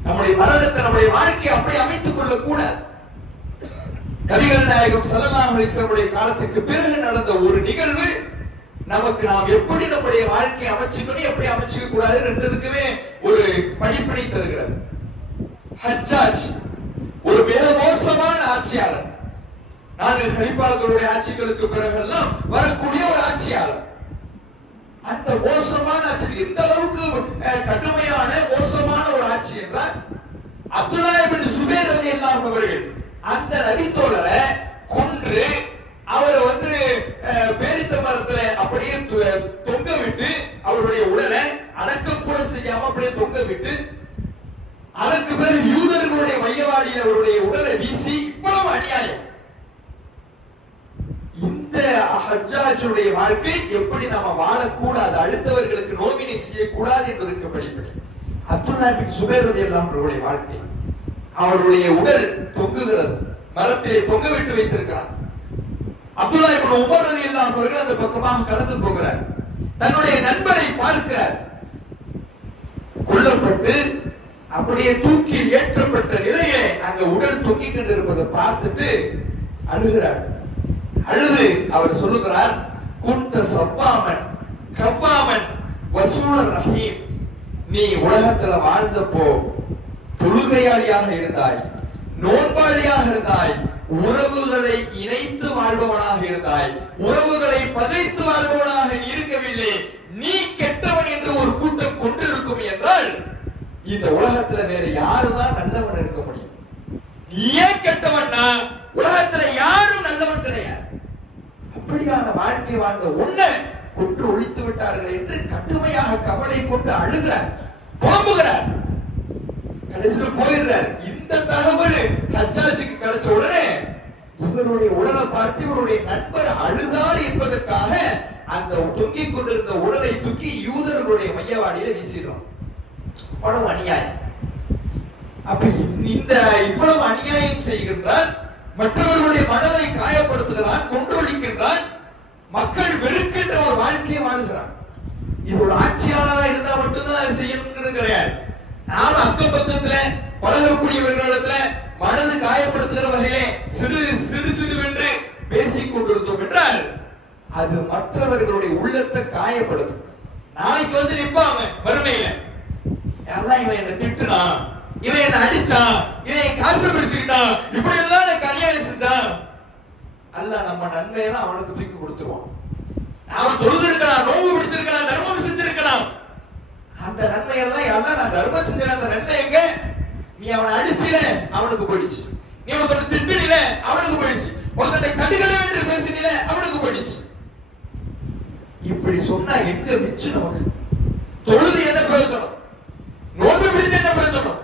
நம்முடைய மரணத்தை, நம்முடைய வாழ்க்கையை அப்படி அமைத்துக் கொள்ளக் கூடாது. நபிகள் நாயகம் ஸல்லல்லாஹு அலைஹி வஸல்லம் காலத்துக்கு பிறகு நடந்த ஒரு நிகழ்வு நமக்கு நாம் எப்படி நம்முடைய வாழ்க்கையை அமைச்சுக்கணும், எப்படி அமைச்சுக்க கூடாது என்றதுக்குமே ஒரு படிப்பினை தருகிறது. ஹஜ்ஜாஜ் ஒரு மிக மோசமான ஆட்சியாளர். 4 கலீஃபாக்களுடைய ஆட்சிகளுக்கு பிறகெல்லாம் வரக்கூடிய ஒரு ஆட்சியாளர். அந்த மோசமான ஆட்சி எந்த அளவுக்கு கடுமையான மோசமான ஒரு ஆட்சி என்றால், அப்துல்லாஹ் இப்னு சுபைர் ரலியல்லாஹு அவர்கள் அந்த நபித்தோழரை கொன்று அவரை பேரித்த மரத்துல அப்படியே தொங்க விட்டு, அவருடைய உடலை அடக்கம் கூட செய்யாம அப்படியே தொங்க விட்டு, அதற்கு பிறகு யூதர்களுடைய மையவாடியில் அவருடைய உடலை வீசி, இவ்வளவு அநியாயம். இந்த ஹஜ்ஜாஜுடைய வாழ்க்கை எப்படி நாம வாழக்கூடாது, அடுத்தவர்களுக்கு நோவினை செய்யக்கூடாது என்பதற்கு படிப்படி அப்துல்லாஹ் பின் சுபைர் ரலியல்லாஹு அவருடைய வாழ்க்கை. அவருடைய உடல் தொங்குகிறது, மரத்திலே தொங்க விட்டு வைத்திருக்கிறார். அப்துல்லாஹ் இப்னு உமர் ரலியல்லாஹு அவர்கள் அந்த பக்கமாக கடந்து போகிறார். தன்னுடைய நண்பரை பார்க்கிறார். கொல்லப்பட்டு அப்படியே தூக்கி ஏற்றப்பட்ட நிலையிலே அங்க உடல் தொங்கிக் கொண்டிருப்பதை பார்த்துட்டு அழுகிறார். அழுது அவர் சொல்லுகிறார், குன்த சவ்வாமன் கவ்வாமன் வசூலர் ரஹீம். நீ உலகத்துல வாழ்ந்தப்போ தொழுகையாளியாக இருந்தாய், நோன்பாளியாக இருந்தாய், உறவுகளை இணைத்து வாழ்பவனாக இருந்தாய், உறவுகளை பகைத்து வாழ்பவனாக நீ இருக்கவில்லை. நீ கெட்டவன் என்று ஒரு கூட்டம் கொண்டிருக்கும் என்றால் இந்த உலகத்துல வேற யாருதான் நல்லவன் இருக்க முடியும்? நீ ஏன் கெட்டவன்னா உலகத்துல யாரும் நல்லவன் கிடையாது. அப்படியான வாழ்க்கை வாழ்ந்த உன்னை கொன்று ஒழித்து விட்டார்கள் என்று கடுமையாக கவலை கொண்டு அழுகிறார், புலம்புகிறார். கடைசியில் போயிடுறார். இந்த தகவல் ஹஜ்ஜாஜுக்கு கிடைச்ச உடனே இவருடைய உடலை பார்த்து இவருடைய நண்பர் அழுதார் என்பதற்காக அந்த தொங்கிக் கொண்டிருந்த உடலை தூக்கி யூதர்களுடைய மையவாடியில வீசிடுறோம். அவ்வளவு அநியாயம். அப்ப இந்த இவ்வளவு அநியாயம் செய்கின்றார், மற்றவர்களுடைய மனதை காயப்படுத்துகிறான், கொன்றொழிக்கின்றான், மக்கள் வெறுக்கின்ற ஒரு வாழ்க்கையை வாழ்கிறான். இது ஒரு ஆட்சியாளராக இருந்தா மட்டும்தான் அதை செய்யணும்னு கிடையாது. நாம் அக்கம் பக்கத்துல பழகக்கூடியவர்களிடத்துல மனது காயப்படுத்துகிற வகையிலே சிடுவென்று பேசிக் கொண்டிருந்தோம் என்றால் அது மற்றவர்களுடைய உள்ளத்தை காயப்படுத்தும். நாளைக்கு நிற்பாங்க மறுமையில, யாரெல்லாம் இவன் என்ன திட்டுனான், இவன் என்ன அடிச்சான், இவன் காசு பிடிச்சுக்கிட்டான், இப்படி எல்லாம் எனக்கு அநியாயம் செஞ்சான், அல்லாஹ் நம்ம நன்மையெல்லாம் அவனுக்கு தூக்கி கொடுத்துருவான். அவன் தொழுதிருக்கலாம், நோவு பிடிச்சிருக்கலாம், தர்மம் செஞ்சிருக்கலாம், அந்த நன்மையெல்லாம் எல்லாம் நான் தர்மம் செஞ்சேன், அந்த நன்மை எங்க? நீ அவனை அடிச்சில அவனுக்கு போயிடுச்சு, நீ ஒருத்தர் திட்டில அவனுக்கு போயிடுச்சு, ஒருத்தரை கடுகளை என்று பேசினில அவனுக்கு போயிடுச்சு. இப்படி சொன்னா எங்க மிச்சு நமக்கு? தொழுது என்ன பிரயோஜனம்? நோன்பு பிடித்து என்ன பிரயோஜனம்?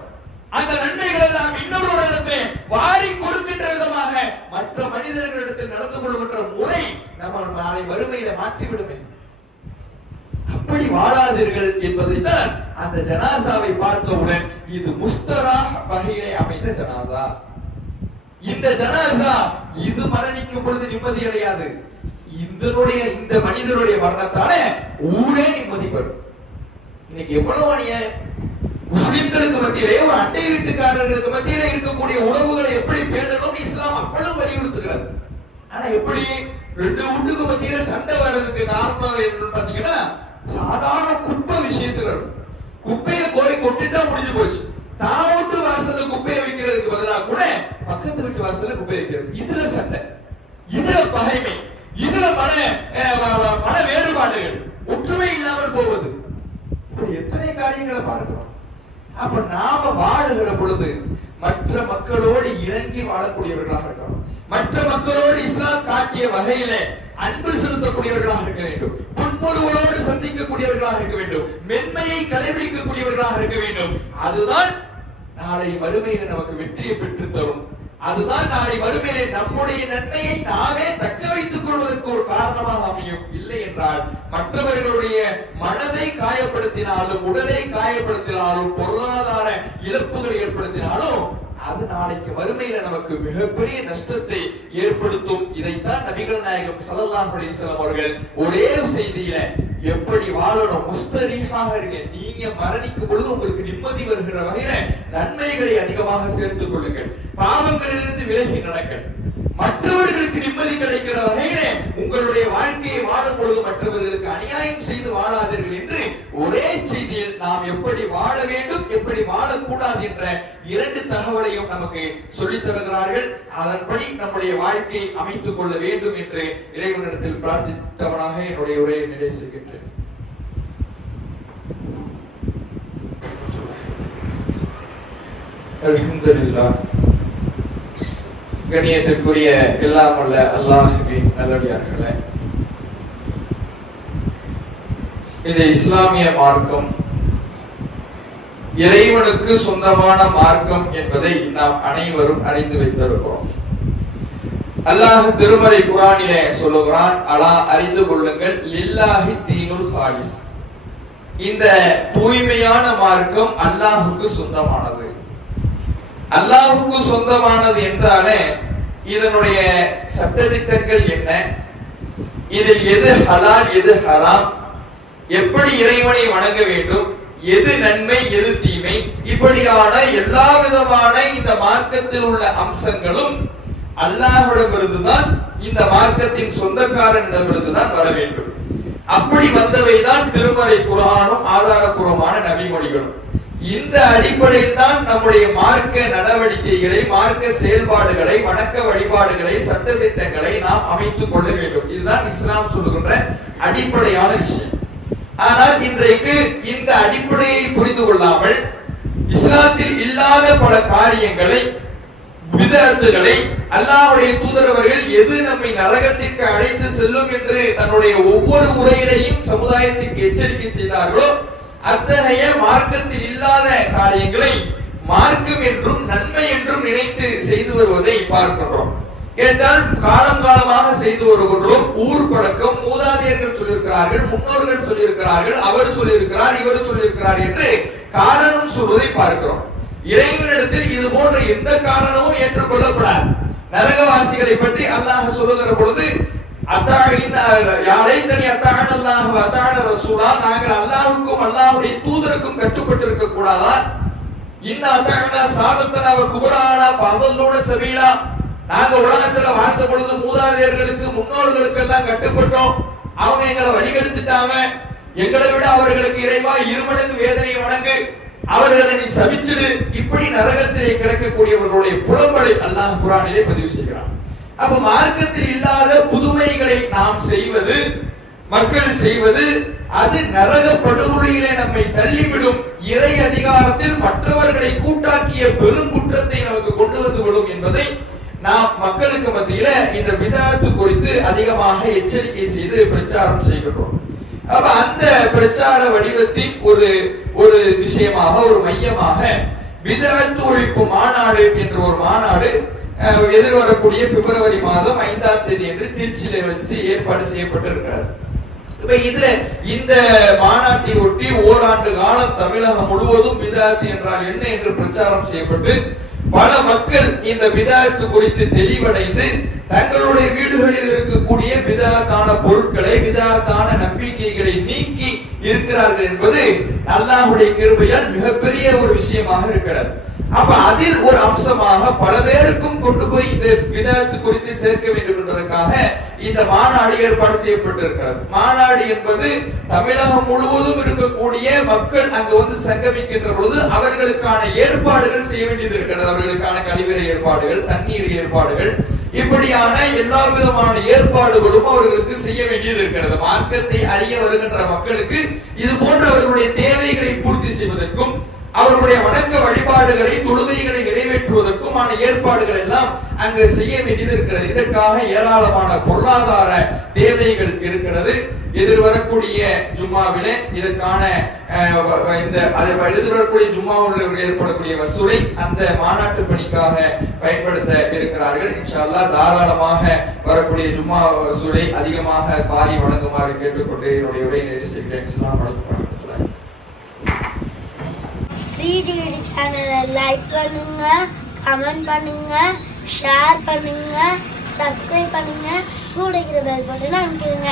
அந்த நன்மைகள் எல்லாம் இன்னொரு இடத்திலே வாரி கொடுக்கின்ற விதமாக மற்ற மனிதர்களிடத்தில் நடந்து கொள்கின்ற முறை நம்ம நாளை வறுமையில மாற்றிவிடுமே. அப்படி வாழாதீர்கள் என்பதை தான் அந்த ஜனாசாவை பார்த்தவுடன் இது முஸ்தராஹ் வகையிலே அமைந்த ஜனாசா. இந்த ஜனாசா இது மரணிக்கும் பொழுது நிம்மதி அடையாது. இந்த மனிதனுடைய மரணத்தால ஊரே நிம்மதி பெறும். இன்னைக்கு எவ்வளவு அநியாயம்! முஸ்லிம்களுக்கு மத்தியிலே, ஒரு அண்டை வீட்டுக்காரர்களுக்கு மத்தியிலே இருக்கக்கூடிய உறவுகளை எப்படி பேணணும் இஸ்லாம் அவ்வளவு வலியுறுத்துகிறது. ஆனா எப்படி 2 வீட்டுக்கு மத்தியில சண்டை வர்றதுக்கு காரணம் என்னன்னு பாத்தீங்கன்னா, சாதாரண குப்பை விஷயத்துல குப்பையை கோரி கொட்டிட்டா முடிஞ்சு போச்சு. தான் வீட்டு வாசல்ல குப்பையை வைக்கிறதுக்கு பதிலாக கூட பக்கத்து வீட்டு வாசல்ல குப்பை வைக்கிறது. இதுல சண்டை, இதுல பகைமை, இதுல மன வேறுபாடுகள், ஒற்றுமை இல்லாமல் போவது, இப்படி எத்தனை காரியங்களை பார்க்கிறோம். அப்ப நாம வாழுகிற பொழுது மற்ற மக்களோடு இணங்கி வாழக்கூடியவர்களாக இருக்கணும். மற்ற மக்களோடு இஸ்லாம் காட்டிய வகையில அன்பு செலுத்தக்கூடியவர்களாக இருக்க வேண்டும். புன்முறுவலோடு சந்திக்கக்கூடியவர்களாக இருக்க வேண்டும். மென்மையை கடைபிடிக்கக்கூடியவர்களாக இருக்க வேண்டும். அதுதான் நாளை மறுமையில நமக்கு வெற்றியை பெற்று தரும். அதுதான் நாளை மறுமையிலே நம்முடைய நன்மையை நாமே தக்க வைத்துக் கொள்வதற்கு ஒரு காரணமாக அமையும். இல்லை என்றால் மற்றவர்களுடைய மனதை காயப்படுத்தினாலும், உடலை காயப்படுத்தினாலும், பொருளாதார இழப்புகளை ஏற்படுத்தினாலும் அது நாளைக்கு மறுமையில நமக்கு மிகப்பெரிய நஷ்டத்தை ஏற்படுத்தும். இதைத்தான் நபிகள் நாயகம் ஸல்லல்லாஹு அலைஹி வஸல்லம் அவர்கள் ஒரே செய்தியில எப்படி வாழணும், முஸ்தரீஹாக இருங்க, நீங்க மரணிக்கும் பொழுது உங்களுக்கு நிம்மதி வருகிற வகையில நன்மைகளை அதிகமாக சேர்த்துக் கொள்ளுங்கள், பாவங்களிலிருந்து விலகி நடங்கள், மற்றவர்களுக்கு நிம்மதி கிடைக்கிற வகையில உங்களுடைய வாழ்க்கையை வாழும் பொழுது மற்றவர்களுக்கு அநியாயம் செய்து வாழாதீர்கள் என்று ஒரே செய்தியில் நாம் எப்படி வாழ வேண்டும், எப்படி வாழக்கூடாது என்ற இரண்டு தகவலையும் நமக்கு சொல்லித் தருகிறார்கள். அதன்படி நம்முடைய வாழ்க்கையை அமைத்துக் கொள்ள வேண்டும் என்று இறைவனிடத்தில் பிரார்த்தித்தவனாக என்னுடைய உரையை நிறைவு செய்கின்றேன். அல்ஹம்துலில்லாஹ். கண்ணியத்திற்குரிய எல்லாம் வல்ல அல்லாஹ்வின் நல்லடியார்களே, இந்த இஸ்லாமிய மார்க்கம் இறைவனுக்கு சொந்தமான மார்க்கம் என்பதை நாம் அனைவரும் அறிந்து வைத்திருக்கிறோம். அல்லாஹ் திருமறை குர்ஆனிலே சொல்லுகிறான், அலா அறிந்து கொள்ளுங்கள், லில்லாஹி தீனுல் ஹாலிஸ், இந்த தூய்மையான மார்க்கம் அல்லாஹ்வுக்கு சொந்தமானது. அல்லாஹ்வுக்கு சொந்தமானது என்றாலே இதனுடைய சட்டதிட்டங்கள் என்ன, இதில் எது ஹலால் எது ஹராம், எப்படி இறைவனை வணங்க வேண்டும், எது நன்மை எது தீமை, இப்படியான எல்லா விதமான இந்த மார்க்கத்தில் உள்ள அம்சங்களும் அல்லாஹ்விடமிருந்துதான், இந்த மார்க்கத்தின் சொந்தக்காரனிடமிருந்துதான் வர வேண்டும். அப்படி வந்தவைதான் திருமறை குர்ஆனும் ஆதாரபூர்வமான நபிமொழிகளும். இந்த அடிப்படையில் தான் நம்முடைய மார்க்க நடவடிக்கைகளை, மார்க்க செயல்பாடுகளை, வணக்க வழிபாடுகளை, சட்டதிட்டங்களை நாம் அமைத்துக் கொள்ள வேண்டும். இதுதான் இஸ்லாம் சொல்லுகின்ற அடிப்படையான விஷயம். ஆனால் இன்றைக்கு இந்த அடிப்படையை புரிந்து கொள்ளாமல் இஸ்லாத்தில் இல்லாத பல காரியங்களை, பிதஅத்துகளை, அல்லாஹ்வுடைய தூதரவர்கள் எது நம்மை நரகத்திற்கு அழைத்து செல்லும் என்று தன்னுடைய ஒவ்வொரு உரையிலையும் சமுதாயத்திற்கு எச்சரிக்கை செய்தார்களோ அத்தகைய மார்க்கத்தில் இல்லாத காரியங்களை மார்க்கம் என்றும் நன்மை என்றும் நினைத்து செய்து வருவதை பார்க்கின்றோம். கேட்டால் காலம் காலமாக செய்து வருகின்றோம். ஊர் பழக்கம், மூதாதையர்கள் சொல்லியிருக்கிறார்கள், முன்னோர்கள் சொல்லியிருக்கிறார்கள், அவர் சொல்லியிருக்கிறார், இவர் சொல்லியிருக்கிறார் என்று காரணம் சொல்வதை பார்க்கிறோம். இறைவனிடத்தில் இது போன்ற எந்த காரணமும் ஏற்றுக்கொள்ளப்படாது. நரகவாசிகளை பற்றி அல்லாஹ் சொல்லுகிற பொழுது, நாங்கள் அல்லாஹ்வுக்கும் அல்லாஹ்வுடைய தூதருக்கும் கட்டுப்பட்டு இருக்க கூடாதா? நாங்க உலகத்துல வாழ்ந்த பொழுது மூதாதையர்களுக்கு முன்னோர்களுக்கு எல்லாம் கட்டுப்பட்டோம், அவங்க எங்களை வழிகெடுத்துட்டாங்க, எங்களை விட அவர்களுக்கு இறைவா இருமடங்கு வேதனையை வணங்கு, அவர்களை நீ சபிச்சிடு, இப்படி நரகத்திலே கிடக்கக்கூடியவர்களுடைய புலம்பலை அல்லாஹ் குர்ஆனிலே பதிவு செய்கிறான். அப்ப மார்க்கத்தில் இல்லாத புதுமைகளை நாம் செய்வது, மக்கள் செய்வது, அது நரக படுகொலையிலே நம்மை தள்ளிவிடும். இறை அதிகாரத்தில் மற்றவர்களை கூட்டாக்கிய பெரும் குற்றத்தை நமக்கு கொண்டு வந்து விடும் என்பதை நாம் மக்களுக்கு மத்தியில இந்த பிதஅத்து குறித்து அதிகமாக எச்சரிக்கை செய்து பிரச்சாரம் செய்கின்றோம். அப்ப அந்த பிரச்சார வடிவத்தின் ஒரு விஷயமாக, ஒரு மையமாக பிதஅத்து ஒழிப்பு மாநாடு என்ற ஒரு மாநாடு எதிர்வரக்கூடிய பிப்ரவரி மாதம் 5ஆம் தேதி என்று திருச்சியில வச்சு ஏற்பாடு செய்யப்பட்டிருக்கிறது. இதுல இந்த மாநாட்டை ஒட்டி ஓராண்டு காலம் தமிழகம் முழுவதும் பிதஅத்து என்றால் என்ன என்று பிரச்சாரம் செய்யப்பட்டு பல மக்கள் இந்த பிதஅத்து குறித்து தெளிவடைந்து தங்களுடைய வீடுகளில் இருக்கக்கூடிய பிதஅத்தான பொருட்களை, பிதஅத்தான நம்பிக்கைகளை நீக்கி இருக்கிறார்கள் என்பது அல்லாஹ்வுடைய கிருபையால் மிகப்பெரிய ஒரு விஷயமாக இருக்கிறது. அப்ப அதில் ஒரு அம்சமாக பல பேருக்கும் கொண்டு போய் இந்த விதத்து குறித்து சேர்க்க வேண்டும் என்பதற்காக இந்த மாநாடு ஏற்பாடு செய்யப்பட்டிருக்கிறது. மாநாடு என்பது தமிழகம் முழுவதும் இருக்கக்கூடிய மக்கள் அங்கு வந்து சங்கமிக்கின்ற பொழுது அவர்களுக்கான ஏற்பாடுகள் செய்ய வேண்டியது இருக்கிறது. அவர்களுக்கான கழிவறை ஏற்பாடுகள், தண்ணீர் ஏற்பாடுகள், இப்படியான எல்லா விதமான ஏற்பாடுகளும் அவர்களுக்கு செய்ய வேண்டியது இருக்கிறது. மார்க்கத்தை அறிய வருகின்ற மக்களுக்கு இது போன்ற அவர்களுடைய தேவைகளை பூர்த்தி செய்வதற்கும் அவர்களுடைய வணக்க வழிபாடுகளை, தொழுகைகளை நிறைவேற்றுவதற்குமான ஏற்பாடுகள் எல்லாம் அங்கு செய்ய வேண்டியது இருக்கிறது. இதற்காக ஏராளமான பொருளாதார தேவைகள் இருக்கிறது. எதிர்வரக்கூடிய ஜும்மாவிலே இதற்கான எதிர்வரக்கூடிய ஜும்மாவில் ஏற்படக்கூடிய வசூலை அந்த மாநாட்டு பணிக்காக பயன்படுத்த இருக்கிறார்கள். இன்ஷா அல்லாஹ் தாராளமாக வரக்கூடிய ஜும்மா வசூலை அதிகமாக பாரி வழங்குமாறு கேட்டுக்கொண்டு என்னுடைய உரையை நிறைவு செய்கிறேன். அஸ்ஸலாமு அலைக்கும் வரஹ்மத்துல்லாஹி. டிவிடி சேனலை லைக் பண்ணுங்க, கமெண்ட் பண்ணுங்க, ஷேர் பண்ணுங்க, சப்ஸ்கிரைப் பண்ணுங்க, கூட இருக்கிற பெல் பட்டனை அமுக்கிடுங்க.